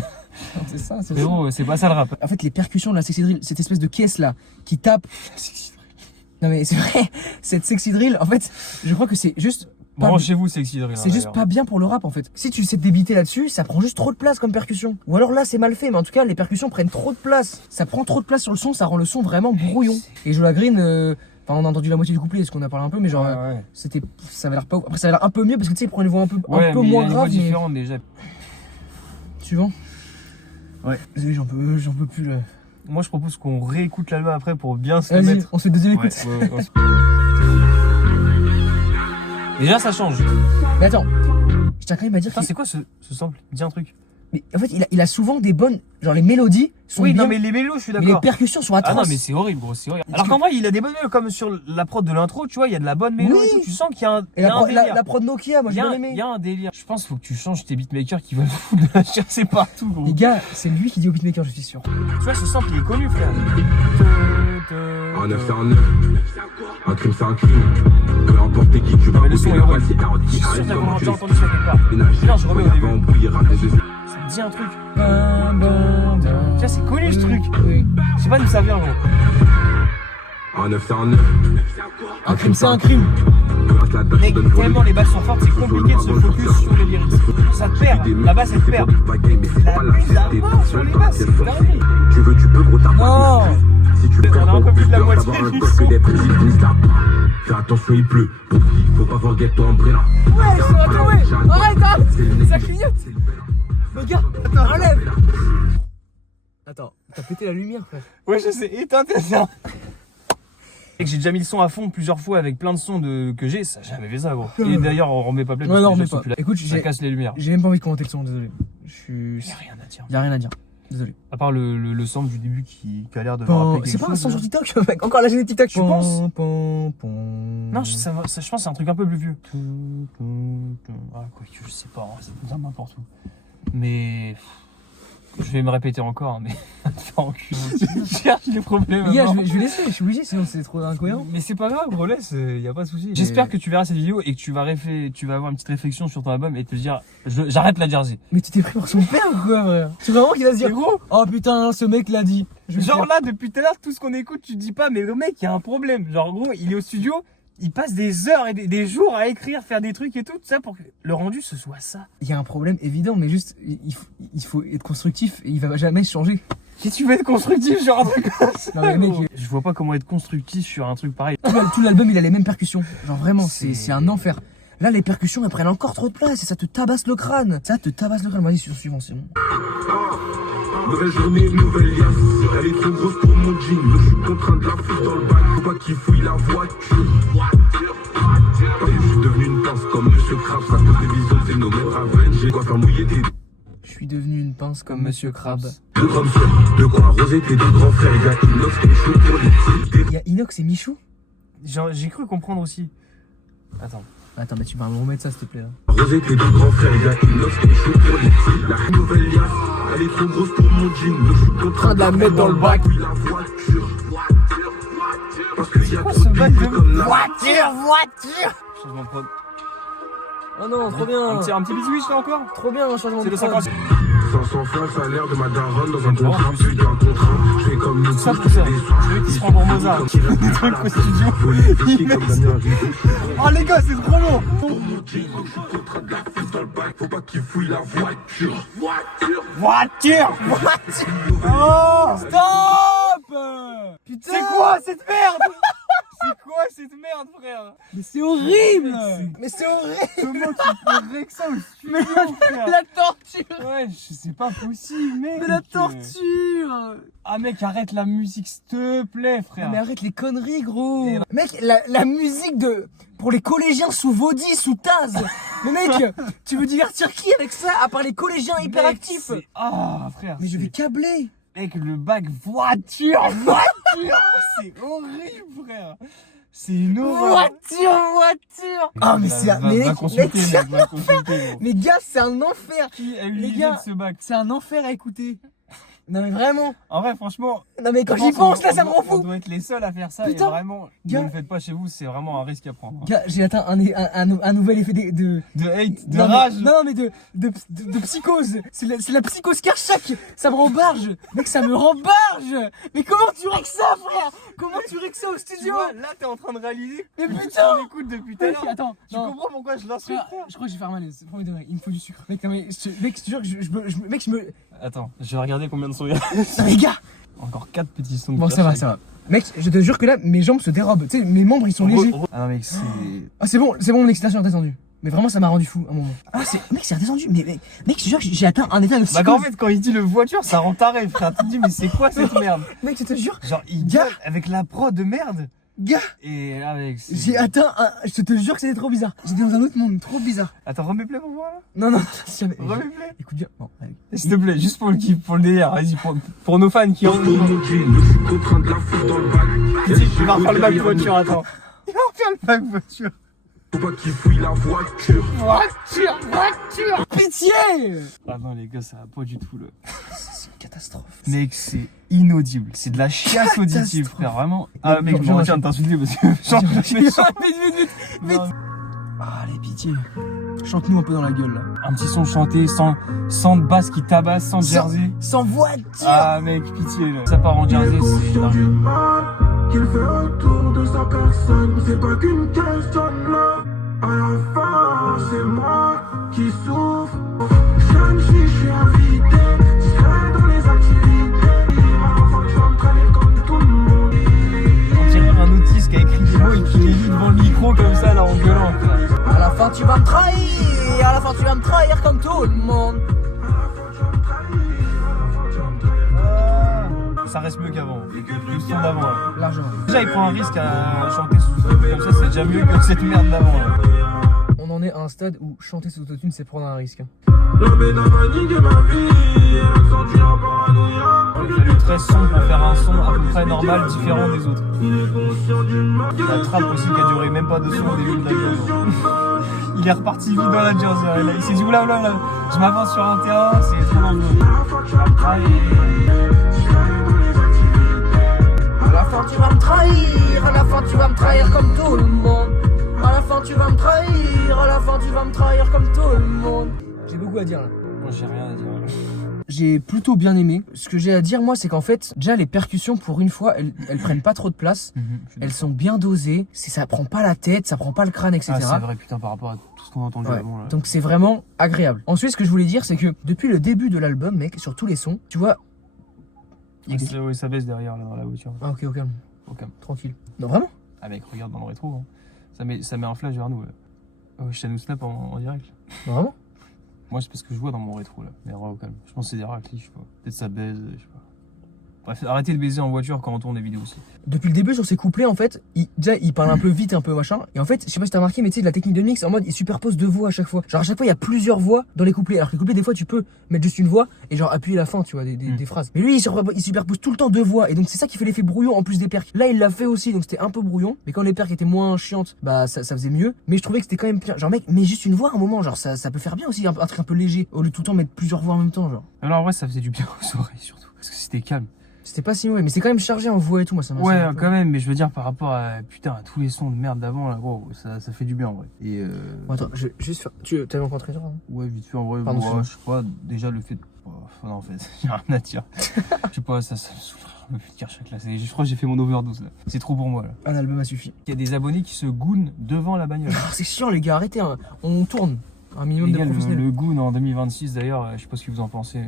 C'est ça, c'est Mais ça. gros, c'est pas ça le rap. En fait, les percussions de la sexy drill, cette espèce de caisse là qui tape. Non mais c'est vrai, cette sexy drill, en fait, je crois que c'est juste. pas- Branchez-vous sexy drill. C'est juste pas bien pour le rap en fait. Si tu sais te débiter là-dessus, ça prend juste trop de place comme percussion. Ou alors là c'est mal fait, mais en tout cas les percussions prennent trop de place. Ça prend trop de place sur le son, ça rend le son vraiment brouillon. Et Joe la Green, enfin on a entendu la moitié du couplet, parce qu'on a parlé un peu, mais genre Ouais, c'était, ça avait l'air pas. Après ça avait l'air un peu mieux parce que tu sais il prend une voix un peu ouais, mais moins il y a une voix grave. Mais... différente déjà. Suivant. Ouais. Désolé, j'en peux plus là. Moi je propose qu'on réécoute l'album après pour bien se Vas-y, mettre. on se fait deuxième Ouais, écoute. ouais, ouais. Déjà ça change. Mais attends, je tiens quand même à dire Putain, qu'il- c'est quoi ce sample? Dis un truc. mais en fait il a souvent des bonnes, genre les mélodies sont Oui, bien, non mais les mélos, je suis mais les d'accord. percussions sont Ah atroces. non mais c'est horrible gros, c'est horrible. Alors qu'en vrai il a des bonnes mélos comme sur la prod de l'intro, tu vois, il y a de la bonne mélo Oui. et tout, tu sens qu'il y a un, Et il y a un délire. la prod Nokia, moi Il y, j'ai a bien un, aimé. il y a un délire. Je pense qu'il faut que tu changes tes beatmakers qui veulent foutre de la chercher partout gros. Les gars, c'est lui qui dit au beatmaker, je suis sûr. Tu vois ce sample il est connu frère. Un 9 c'est un 9. Un crime c'est un crime. Peu importe t'es qui, tu vas Mais le son bosser est la horrible. base, c'est hard. Je suis sûr Arrive que comme t'as un déjà jeu. entendu ça quelque part. Ménage, Sinon, je remets au on a début. pas embrouillé, rate les deux. Ça me dit un truc. Tiens c'est connu ce truc. Oui. Je sais pas d'où ça vient gros. Un 9 c'est un 9. Un crime, c'est un crime. Mec, tellement les bases sont fortes, c'est compliqué de se focus sur les lyrics. Ça te perd, la base elle te perd. C'est la buse à mort sur les bases, c'est dingue. Tu veux, tu peux, gros, t'as Non. Si tu On a un peu plus de la moitié d'avoir un du corps son. que d'être Insta. Fais attention, il pleut. Faut pas forget ton umbrella. Ouais, attends, ouais. Arrête. Ça clignote. Mais gars, enlève. Attends, t'as pété la lumière, frère. Ouais, je sais, éteins tes ça. J'ai déjà mis le son à fond plusieurs fois avec plein de sons que j'ai, ça j'ai jamais fait ça gros. Et d'ailleurs on remet pas plein Ouais, non, on remet pas. Écoute, ça casse les lumières. j'ai même pas envie de commenter le son, désolé. Y'a rien à dire. Y'a rien à dire. Désolé. À part le sample du début qui a l'air de me rappeler quelque C'est pas un chose, son là. sur TikTok, mec. Encore la chaîne TikTok, Tu penses? Non, Non, je pense que c'est un truc un peu plus vieux. Ah, quoi que je sais pas, hein, c'est comme n'importe où. Mais. Je vais me répéter encore, mais. Je cherche les problèmes. Les gars, je vais laisser, je suis obligé, sinon c'est trop incohérent. Mais c'est pas grave, relaisse, y a pas de souci. J'espère que tu verras cette vidéo et que tu vas avoir une petite réflexion sur ton album et te dire j'arrête la Jersey. Mais tu t'es pris pour son père ou quoi, frère? Tu veux vraiment qu'il va se dire, gros, oh putain, ce mec l'a dit. genre là, depuis tout à l'heure, tout ce qu'on écoute, tu te dis pas, mais le mec, il y a un problème. Genre, gros, il est au studio, il passe des heures et des jours à écrire, faire des trucs et tout ça pour que le rendu ce soit ça. Il y a un problème évident, mais juste, il faut être constructif et il va jamais changer. Qu'est-ce que tu veux être constructif sur un truc comme ça? Non, mais mec, je vois pas comment être constructif sur un truc pareil. tout l'album, il a les mêmes percussions. Genre vraiment, c'est un enfer. Là, les percussions, elles prennent encore trop de place et ça te tabasse le crâne. Ça te tabasse le crâne. Vas-y, sur suivant, c'est bon. Nouvelle journée, nouvelle liasse. Elle est trop grosse pour mon jean. Je suis contraint de la foutre dans le bac. Faut pas qu'il fouille la voiture. Je suis devenu une pince comme Monsieur Krabs. Ça pose des bisons, c'est nos mêmes Raven. J'ai quoi faire mouiller tes Je suis devenu une pince comme Monsieur Krabs. deux grandes sœurs. De quoi arroser tes deux grands frères. Il y a Inox et Michou pour les tirs. Il y a Inox et Michou. J'ai cru comprendre aussi. Attends. Attends, mais tu vas me remettre ça, s'il te plaît. Là. Arroser tes deux grands frères. Il y a Inox et Michou pour les tirs. La nouvelle liasse. Elle est trop grosse pour mon jean. Je suis contraint de la mettre dans le bac. Oui, la voiture. Parce que y a Quoi trop ce de bac bifs de comme la voiture? Changement de prod. Oh non, trop bien. Un petit bisouiche là encore? Trop bien, un changement C'est de le prod. 50. 500 fois le salaire de ma daronne dans un contrat, plus d'un contrat. Je fais comme une Ça couche, pour ça. des soins. C'est lui qui se prend pour Mozart. Comme Des trucs au studio. Faut les piquer comme Damien Rieu. Oh les gars, c'est trop long. Pour mon jean, je suis contraint de la foutre dans le bac. Faut pas qu'il fouille la voiture. Voiture. Oh, Stop. Putain. c'est quoi cette merde? C'est quoi cette merde, frère? Mais c'est horrible. Mec, Mais c'est horrible. Comment tu peux régler ça au studio, frère? La torture. Ouais, c'est pas possible, mec. Mais la torture. Ah mec, arrête la musique, s'il te plaît, frère. Mais arrête les conneries, gros. Et- Mec, la musique pour les collégiens sous Vaudi, sous Taz. Mais mec, tu veux divertir qui avec ça, à part les collégiens Mec, hyperactifs? c'est- Ah, frère. Mais je vais c'est- câbler. Mec, le bac voiture. C'est horrible, frère. C'est une horreur. Voiture. Ah, mais c'est Va mec, consulter, mec, mec, va consulter, gros. mais gars, c'est un enfer. Qui a eu Les l'idée gars, de ce bac? c'est un enfer à écouter. Non mais vraiment. En vrai, franchement. Non mais quand je j'y pense pense là, ça me rend On fou. doit être les seuls à faire ça. Putain, et vraiment, gars. ne le faites pas chez vous, c'est vraiment un risque à prendre. Gars, j'ai atteint un nouvel effet de De hate, de non, mais- rage. non mais de psychose. C'est la psychose cardiaque. Ça me rend barge. Mec, ça me rend barge. Mais comment tu règles ça, frère? Comment tu règles ça au Tu studio? vois, là, t'es en train de réaliser. Mais que putain. tu écoutes depuis tout à Mec, l'heure. attends, Tu non. comprends pourquoi je lance le Frère, frère? je crois que je vais faire mal. C'est premier degré. Il me faut du sucre. Mec, non mais mec, je te jure que mec, je me. Attends, je vais regarder combien de sons il y a. Non mais gars. Encore 4 petits sons. Bon, ça va, ça va. Mec, je te jure que là, mes jambes se dérobent. Tu sais, mes membres, ils sont légers. Ah non, mec, c'est. Ah, c'est bon, l'excitation est redescendue. Mais vraiment, ça m'a rendu fou à un moment. Ah, mec, c'est redescendu. Mais mec, je te jure que j'ai atteint un état de psychose. Bah, en fait, quand il dit le voiture, ça rend taré, frère. Tu te dis, mais c'est quoi cette merde? Mec, je te jure, Genre, il Gars. gueule avec la prod de merde. gars, Et là, mec, c'est- j'ai atteint un. Je te jure que c'était trop bizarre. J'étais dans un autre monde, trop bizarre. Attends, remets play pour moi là. Non, si jamais. Remets play. Écoute bien. Bon, allez. S'il te plaît, juste pour le kiff, pour le délire. Vas-y, pour nos fans qui ont. Pour mon jean, je suis contraint de la foutre dans le bac. Il va refaire le bac voiture, attends. Il va refaire le bac voiture. Faut pas qu'il fouille la voiture. Voiture. Pitié. Ah non, les gars, ça va pas du tout là. C'est une catastrophe. Mec, c'est inaudible. C'est de la chiasse auditive, frère, vraiment. Ah, mec, je me retiens de t'insulter parce que. Vite. Non. Ah, allez, pitié. Chante-nous un peu dans la gueule là. Un petit son chanté, sans basse qui tabasse, sans jersey. Sans voiture. Ah, mec, pitié là. Ça part en jersey, c'est dingue. qu'il fait autour de sa personne. C'est pas qu'une question de love. À la fin, c'est moi qui souffre. Jeune fille, je suis invité. Discret dans les activités. Avant que tu vas me traîner comme tout le monde. On dirait un autiste qui a écrit des mots et qui les lit devant le micro comme ça, là, en gueulant. À la fin, tu vas me trahir. À la fin, tu vas me trahir comme tout le monde. Ça reste mieux qu'avant, le son d'avant. Là. Largement. Déjà, il prend un risque à chanter sous autotune comme ça, c'est déjà mieux que cette merde d'avant. Là. On en est à un stade où chanter sous autotune, c'est prendre un risque. La bédane a niqué ma vie. Accentue en paranoïa. Il a fallu 13 sons pour faire un son à peu près normal, différent des autres. Il est conscient du mal. La trappe aussi qui a duré même pas 2 sons au début de l'album. Il est reparti vite dans la Jersey. Là. Il s'est dit oula, je m'avance sur un terrain, c'est trop dangereux. À la fin, tu vas me trahir. À la fin, tu vas me trahir comme tout le monde. À la fin, tu vas me trahir. À la fin, tu vas me trahir comme tout le monde. J'ai beaucoup à dire là. Moi, j'ai rien à dire. J'ai plutôt bien aimé. Ce que j'ai à dire, moi, c'est qu'en fait, déjà, les percussions, pour une fois, elles prennent pas trop de place. Elles sont bien dosées. Ça prend pas la tête, ça prend pas le crâne, etc. Ah, c'est vrai, putain, par rapport à tout ce qu'on a entendu Ouais. avant. Là. Donc, c'est vraiment agréable. Ensuite, ce que je voulais dire, c'est que depuis le début de l'album, mec, sur tous les sons, tu vois. Oui, ça baisse derrière, là, dans la voiture. Ah, ok, au calme. Au calme. Tranquille. Non, vraiment? Ah, mec, regarde dans le rétro. Hein. Ça met un flash vers nous. Là. Oh, je nous snap en direct. Non, vraiment? Moi, c'est parce que je vois dans mon rétro, là. Mais au calme. Je pense que c'est des raclis, je sais pas. Peut-être ça baise, je sais pas. Bref, arrêtez de baiser en voiture quand on tourne des vidéos aussi. Depuis le début, sur ces couplets, en fait, déjà, il parle un peu vite, un peu machin. Et en fait, je sais pas si t'as remarqué, mais tu sais, de la technique de mix, en mode, il superpose 2 voix à chaque fois. Genre, à chaque fois, il y a plusieurs voix dans les couplets. Alors que les couplets, des fois, tu peux mettre juste une voix et genre appuyer la fin, tu vois, des phrases. Mais lui, il superpose tout le temps 2 voix. Et donc, c'est ça qui fait l'effet brouillon en plus des percs. Là, il l'a fait aussi, donc c'était un peu brouillon. Mais quand les percs étaient moins chiantes, bah, ça faisait mieux. Mais je trouvais que c'était quand même bien. Genre, mec, mais juste une voix à un moment, genre, ça peut faire bien aussi, un truc un peu léger. Au lieu de tout le temps mettre plusieurs voix en même temps, genre. Alors, en vrai, ça faisait du bien aux oreilles, surtout. Parce que c'était calme. C'était pas si mauvais, mais c'est quand même chargé en voix et tout, moi, ça m'a. Ouais, quand même, mais je veux dire, par rapport à, putain, à tous les sons de merde d'avant, là, wow, ça fait du bien, en vrai. Et Bon, attends, je vais juste faire. Tu t'avais rencontré ça, hein? ouais, vite fait, en vrai, Pardon, moi, je sais pas, déjà le fait de. Oh, non, en fait, y'a rien à dire. Je sais pas, ça me saoule. Je me fais de Kershak là. Je crois que j'ai fait mon overdose là. C'est trop pour moi là. Un album a suffi. Il y a des abonnés qui se gounent devant la bagnole. Ah, c'est chiant, les gars, arrêtez, hein. On tourne. Un minimum Les de gars, professionnels. le goon en 2026 d'ailleurs, je sais pas ce que vous en pensez.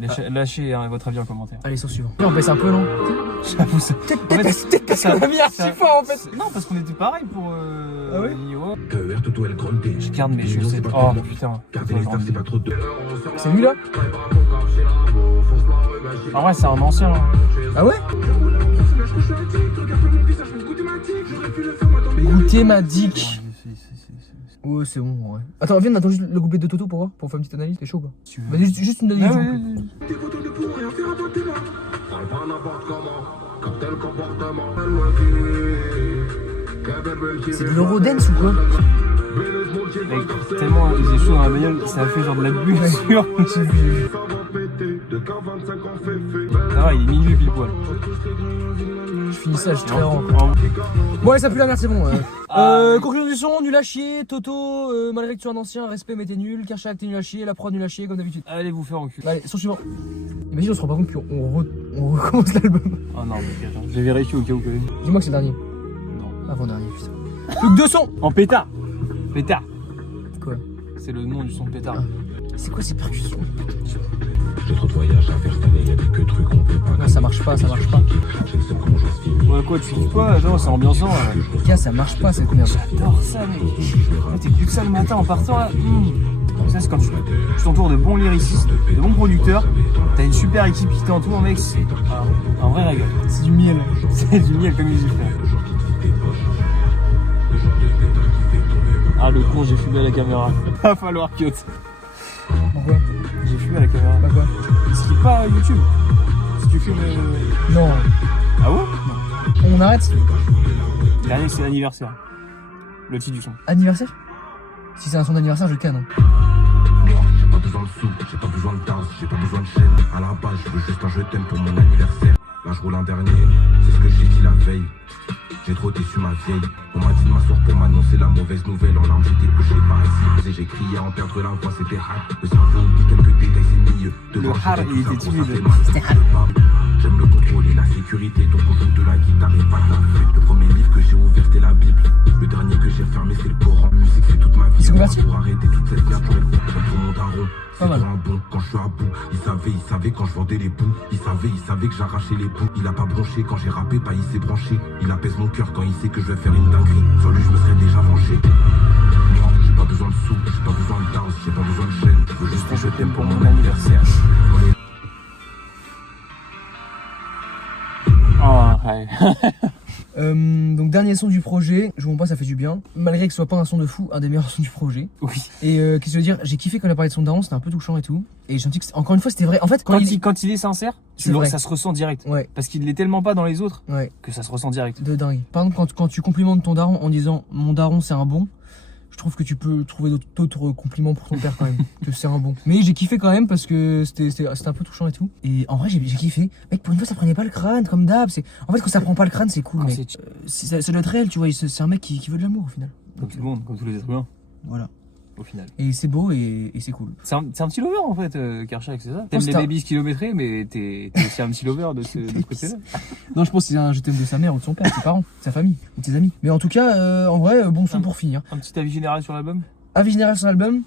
Mais lâchez hein, votre avis en commentaire. Allez, sur suivant. Là, on baisse un peu, non? J'avoue, ça. Peut-être parce qu'on a mis un ça- si fort en fait. Non, parce qu'on était pareil pour. Ah ouais Nio. Je Je garde mes chaussettes. Oh putain. Garder les stars, c'est pas trop de. C'est lui là? En vrai, c'est un ancien. Hein. Ah ouais? Goûter ma dick. Ouais, c'est bon, ouais. Attends, viens, on attend juste le couplet de Toto pour voir, pour faire une petite analyse. T'es chaud ou pas? Si tu veux. Vas-y, juste une analyse. Ah, du ouais, couplet. C'est de l'Eurodance ou quoi? Mec, tellement il faisait chaud dans la bagnole, ça a fait genre de la bulle sur. Ah ouais, il est minuit pile poil. Je finis ça, je suis très rend. Bon, allez, ça pue la merde, c'est bon. Conclusion du son, nul à chier. Toto, malgré que tu es un ancien, respect, mais t'es nul. Kershak, t'es nul à chier. La prod, nul à chier, comme d'habitude. Allez vous faire enculer. Allez, son suivant. Imagine, on se rend pas compte, puis on recommence l'album. Oh non, mais attends, j'ai vérifié au cas où quand même. Dis-moi que c'est le dernier. Non. Avant-dernier, putain. Plus que 2 sons. En pétard. Pétard. Quoi? C'est le nom du son de pétard. C'est quoi ces percussions? J'ai trop de voyages à faire cette année, y'a des que trucs qu'on peut pas. Non, ça marche pas, ça marche pas. Je ne sais comment j'ose vivre. Ouais, quoi, tu kiffes pas? Non, c'est ambiançant. Là. Les gars, ça marche pas cette merde. J'adore ça, mec. Là, t'es plus que ça le matin en partant là. Ça, c'est quand tu t'entoures de bons lyricistes, de bons producteurs. T'as une super équipe qui t'entoure, mec. C'est un vrai régal. C'est du miel. C'est du miel comme ils disent, frère. Ah, le con, j'ai fumé à la caméra. Va falloir cut. Pourquoi? J'ai fumé à la caméra. Bah quoi? Ce qui est pas YouTube. Si tu fumes. Non. Ah ouais? On arrête? Le dernier, c'est l'anniversaire. Le titre du son. Anniversaire? Si c'est un son d'anniversaire, je canne. J'ai pas besoin de sous, j'ai pas besoin de tasse, j'ai pas besoin de chaîne. À la base, je veux juste un je t'aime pour mon anniversaire. Là, je roule un dernier, c'est ce que j'ai dit la veille. J'ai trop déçu ma vieille. On m'a dit de m'asseoir pour m'annoncer la mauvaise nouvelle. En larmes, j'étais couché par ici. Et j'ai crié à en perdre la voix, c'était hard. Le cerveau oublie quelques détails, c'est mieux. Le hard, il était timide. C'était hard. J'aime le contrôle et la sécurité, donc on joue de la guitare. t'arrêtes pas de la fête. Le premier livre que j'ai ouvert c'était la Bible. Le dernier que j'ai fermé c'est le Coran. Musique c'est toute ma vie. C'est converti. Pour arrêter toute cette merde, j'aurais le pour mon daron. Pas mal. C'est un bon quand je suis à bout. Il savait quand je vendais les bouts. Il savait que j'arrachais les bouts. Il a pas bronché quand j'ai rappé, pas il s'est branché. Il apaise mon cœur quand il sait que je vais faire une dinguerie. Sans lui je me serais déjà vengé. Moi j'ai pas besoin de sous, j'ai pas besoin de dance, j'ai pas besoin de chaîne. Je veux juste que je t'aime pour mon anniversaire. Ah, ouais. Donc dernier son du projet, je vous montre pas, ça fait du bien. Malgré que ce soit pas un son de fou, un des meilleurs sons du projet. Oui. Et qu'est-ce que je veux dire, j'ai kiffé quand il a parlé de son daron, c'était un peu touchant et tout. Et j'ai senti que encore une fois c'était vrai. En fait Quand il est sincère, C'est vrai. ça se ressent direct. Ouais, Parce qu'il l'est tellement pas dans les autres ouais, que ça se ressent direct. de dingue. Par exemple, quand tu complimentes ton daron en disant mon daron c'est un bon, je trouve que tu peux trouver d'autres compliments pour ton père quand même, que c'est un bon. Mais j'ai kiffé quand même parce que c'était un peu touchant et tout. Et en vrai j'ai kiffé. Mec, pour une fois ça prenait pas le crâne comme d'hab. En fait quand ça prend pas le crâne c'est cool. Ah, Mec. Ça doit être réel, tu vois. C'est un mec qui veut de l'amour au final. Comme tout le monde, comme tous les êtres humains, Voilà. au final. Et c'est beau et c'est cool. C'est un petit lover en fait, Karchak, c'est ça. T'aimes c'est les un- babies kilométrés, mais t'es aussi un petit lover de ce côté-là. Non, je pense que c'est un je t'aime de sa mère ou de son père, de ses parents, de sa famille ou de ses amis. Mais en tout cas, en vrai, bon son pour finir. Un petit avis général sur l'album. Avis général sur l'album.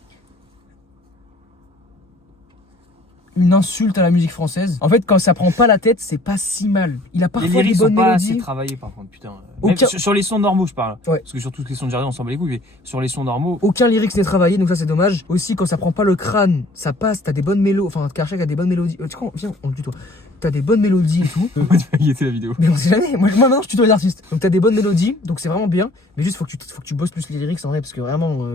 Une insulte à la musique française. En fait, quand ça prend pas la tête, c'est pas si mal. Il a Les parfois des lyrics sont bonnes pas assez mélodies. travaillés par contre, putain. Même Aucun- sur les sons normaux, je parle. Ouais. Parce que sur tous les sons de Jardin, on s'en bat les couilles, mais sur les sons normaux. Aucun lyrics n'est travaillé, donc ça c'est dommage. Aussi, quand ça prend pas le crâne, ça passe, t'as des bonnes mélodies. Enfin, Karchak a des bonnes mélodies. Tu crois, viens, on le tutoie. T'as des bonnes mélodies et tout. Tu vas guetter la vidéo. Mais on sait jamais. Moi maintenant, je tutoie les artistes. Donc t'as des bonnes mélodies, donc c'est vraiment bien. Mais juste, faut que tu bosses plus les lyrics en vrai, parce que vraiment,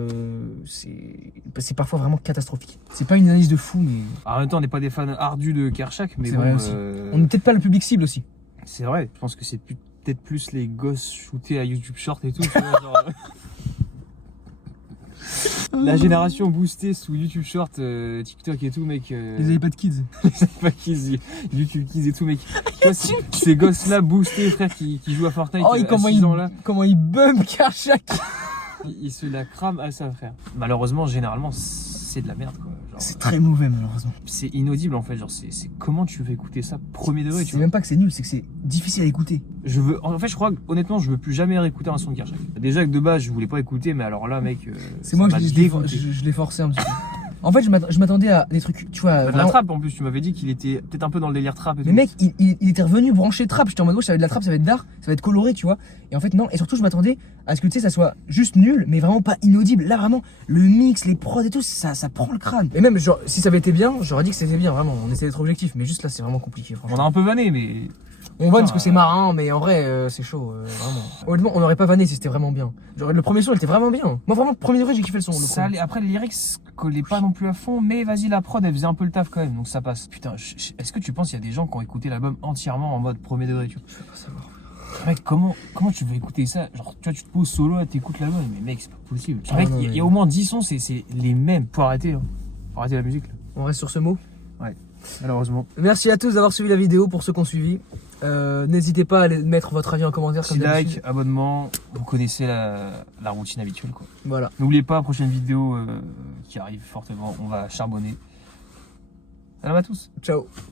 c'est parfois vraiment catastrophique. C'est pas une analyse de fou, mais Alors, en même temps, on n'est pas des fans ardus de Karchak, mais C'est bon. vrai aussi. on n'est peut-être pas le public cible aussi. C'est vrai, je pense que c'est peut-être plus les gosses shootés à YouTube Short et tout. Tu vois, genre, la génération boostée sous YouTube Short, TikTok et tout, mec. pas de kids. Pas Kids, YouTube Kids et tout, mec. Tu vois, ces gosses-là boostés, frère, qui jouent à Fortnite Oh, à 6 ans là, comment il bump Karchak. ils se la crament à ça, frère. Malheureusement, généralement, c'est de la merde, quoi. Genre, C'est très mauvais malheureusement. c'est inaudible en fait. Genre, c'est comment tu veux écouter ça premier degré, tu C'est vois. même pas que c'est nul, c'est que c'est difficile à écouter. En fait, je crois que honnêtement, je veux plus jamais réécouter un son de Karchak. Déjà que de base, je voulais pas écouter, mais alors là, mec. C'est ça moi m'a que dégoûté. je l'ai forcé un petit peu. En fait, je m'attendais à des trucs, tu vois. De la vraiment- trappe en plus, tu m'avais dit qu'il était peut-être un peu dans le délire trap et Mais tout. mec, il était revenu branché trap. J'étais en mode, ça va être de la trappe, ça va être d'art, ça va être coloré, tu vois. Et en fait, non. Et surtout, je m'attendais à ce que tu sais, ça soit juste nul, mais vraiment pas inaudible. Là, vraiment, le mix, les prods et tout, ça prend le crâne. Et même, genre, si ça avait été bien, j'aurais dit que c'était bien, vraiment. On essaie d'être objectif, mais juste là, c'est vraiment compliqué, franchement. On a un peu vanné, mais. On vanne parce que c'est marin, mais en vrai, c'est chaud, vraiment. Honnêtement, on n'aurait pas vanné si c'était vraiment bien. Genre, le premier son, il était vraiment bien. Moi, vraiment, premier degré, j'ai kiffé le son. Ça allait- après, les lyrics collaient pas non plus à fond, mais vas-y, la prod, elle faisait un peu le taf quand même, donc ça passe. Putain, est-ce que tu penses qu'il y a des gens qui ont écouté l'album entièrement en mode premier degré, tu vois? Je veux pas savoir. Mec, comment tu veux écouter ça? Genre, tu vois, tu te poses solo, là, t'écoutes l'album, mais mec, c'est pas possible. Ah Mec, non, il y a mais- au moins 10 sons, c'est les mêmes. Faut arrêter, hein. Faut arrêter la musique, là. On reste sur ce mot. Malheureusement. Merci à tous d'avoir suivi la vidéo, pour ceux qui ont suivi. N'hésitez pas à mettre votre avis en commentaire. Petit comme d'habitude. like, abonnement, vous connaissez la routine habituelle, quoi. Voilà. N'oubliez pas, prochaine vidéo qui arrive fortement, on va charbonner. Salam à tous. Ciao.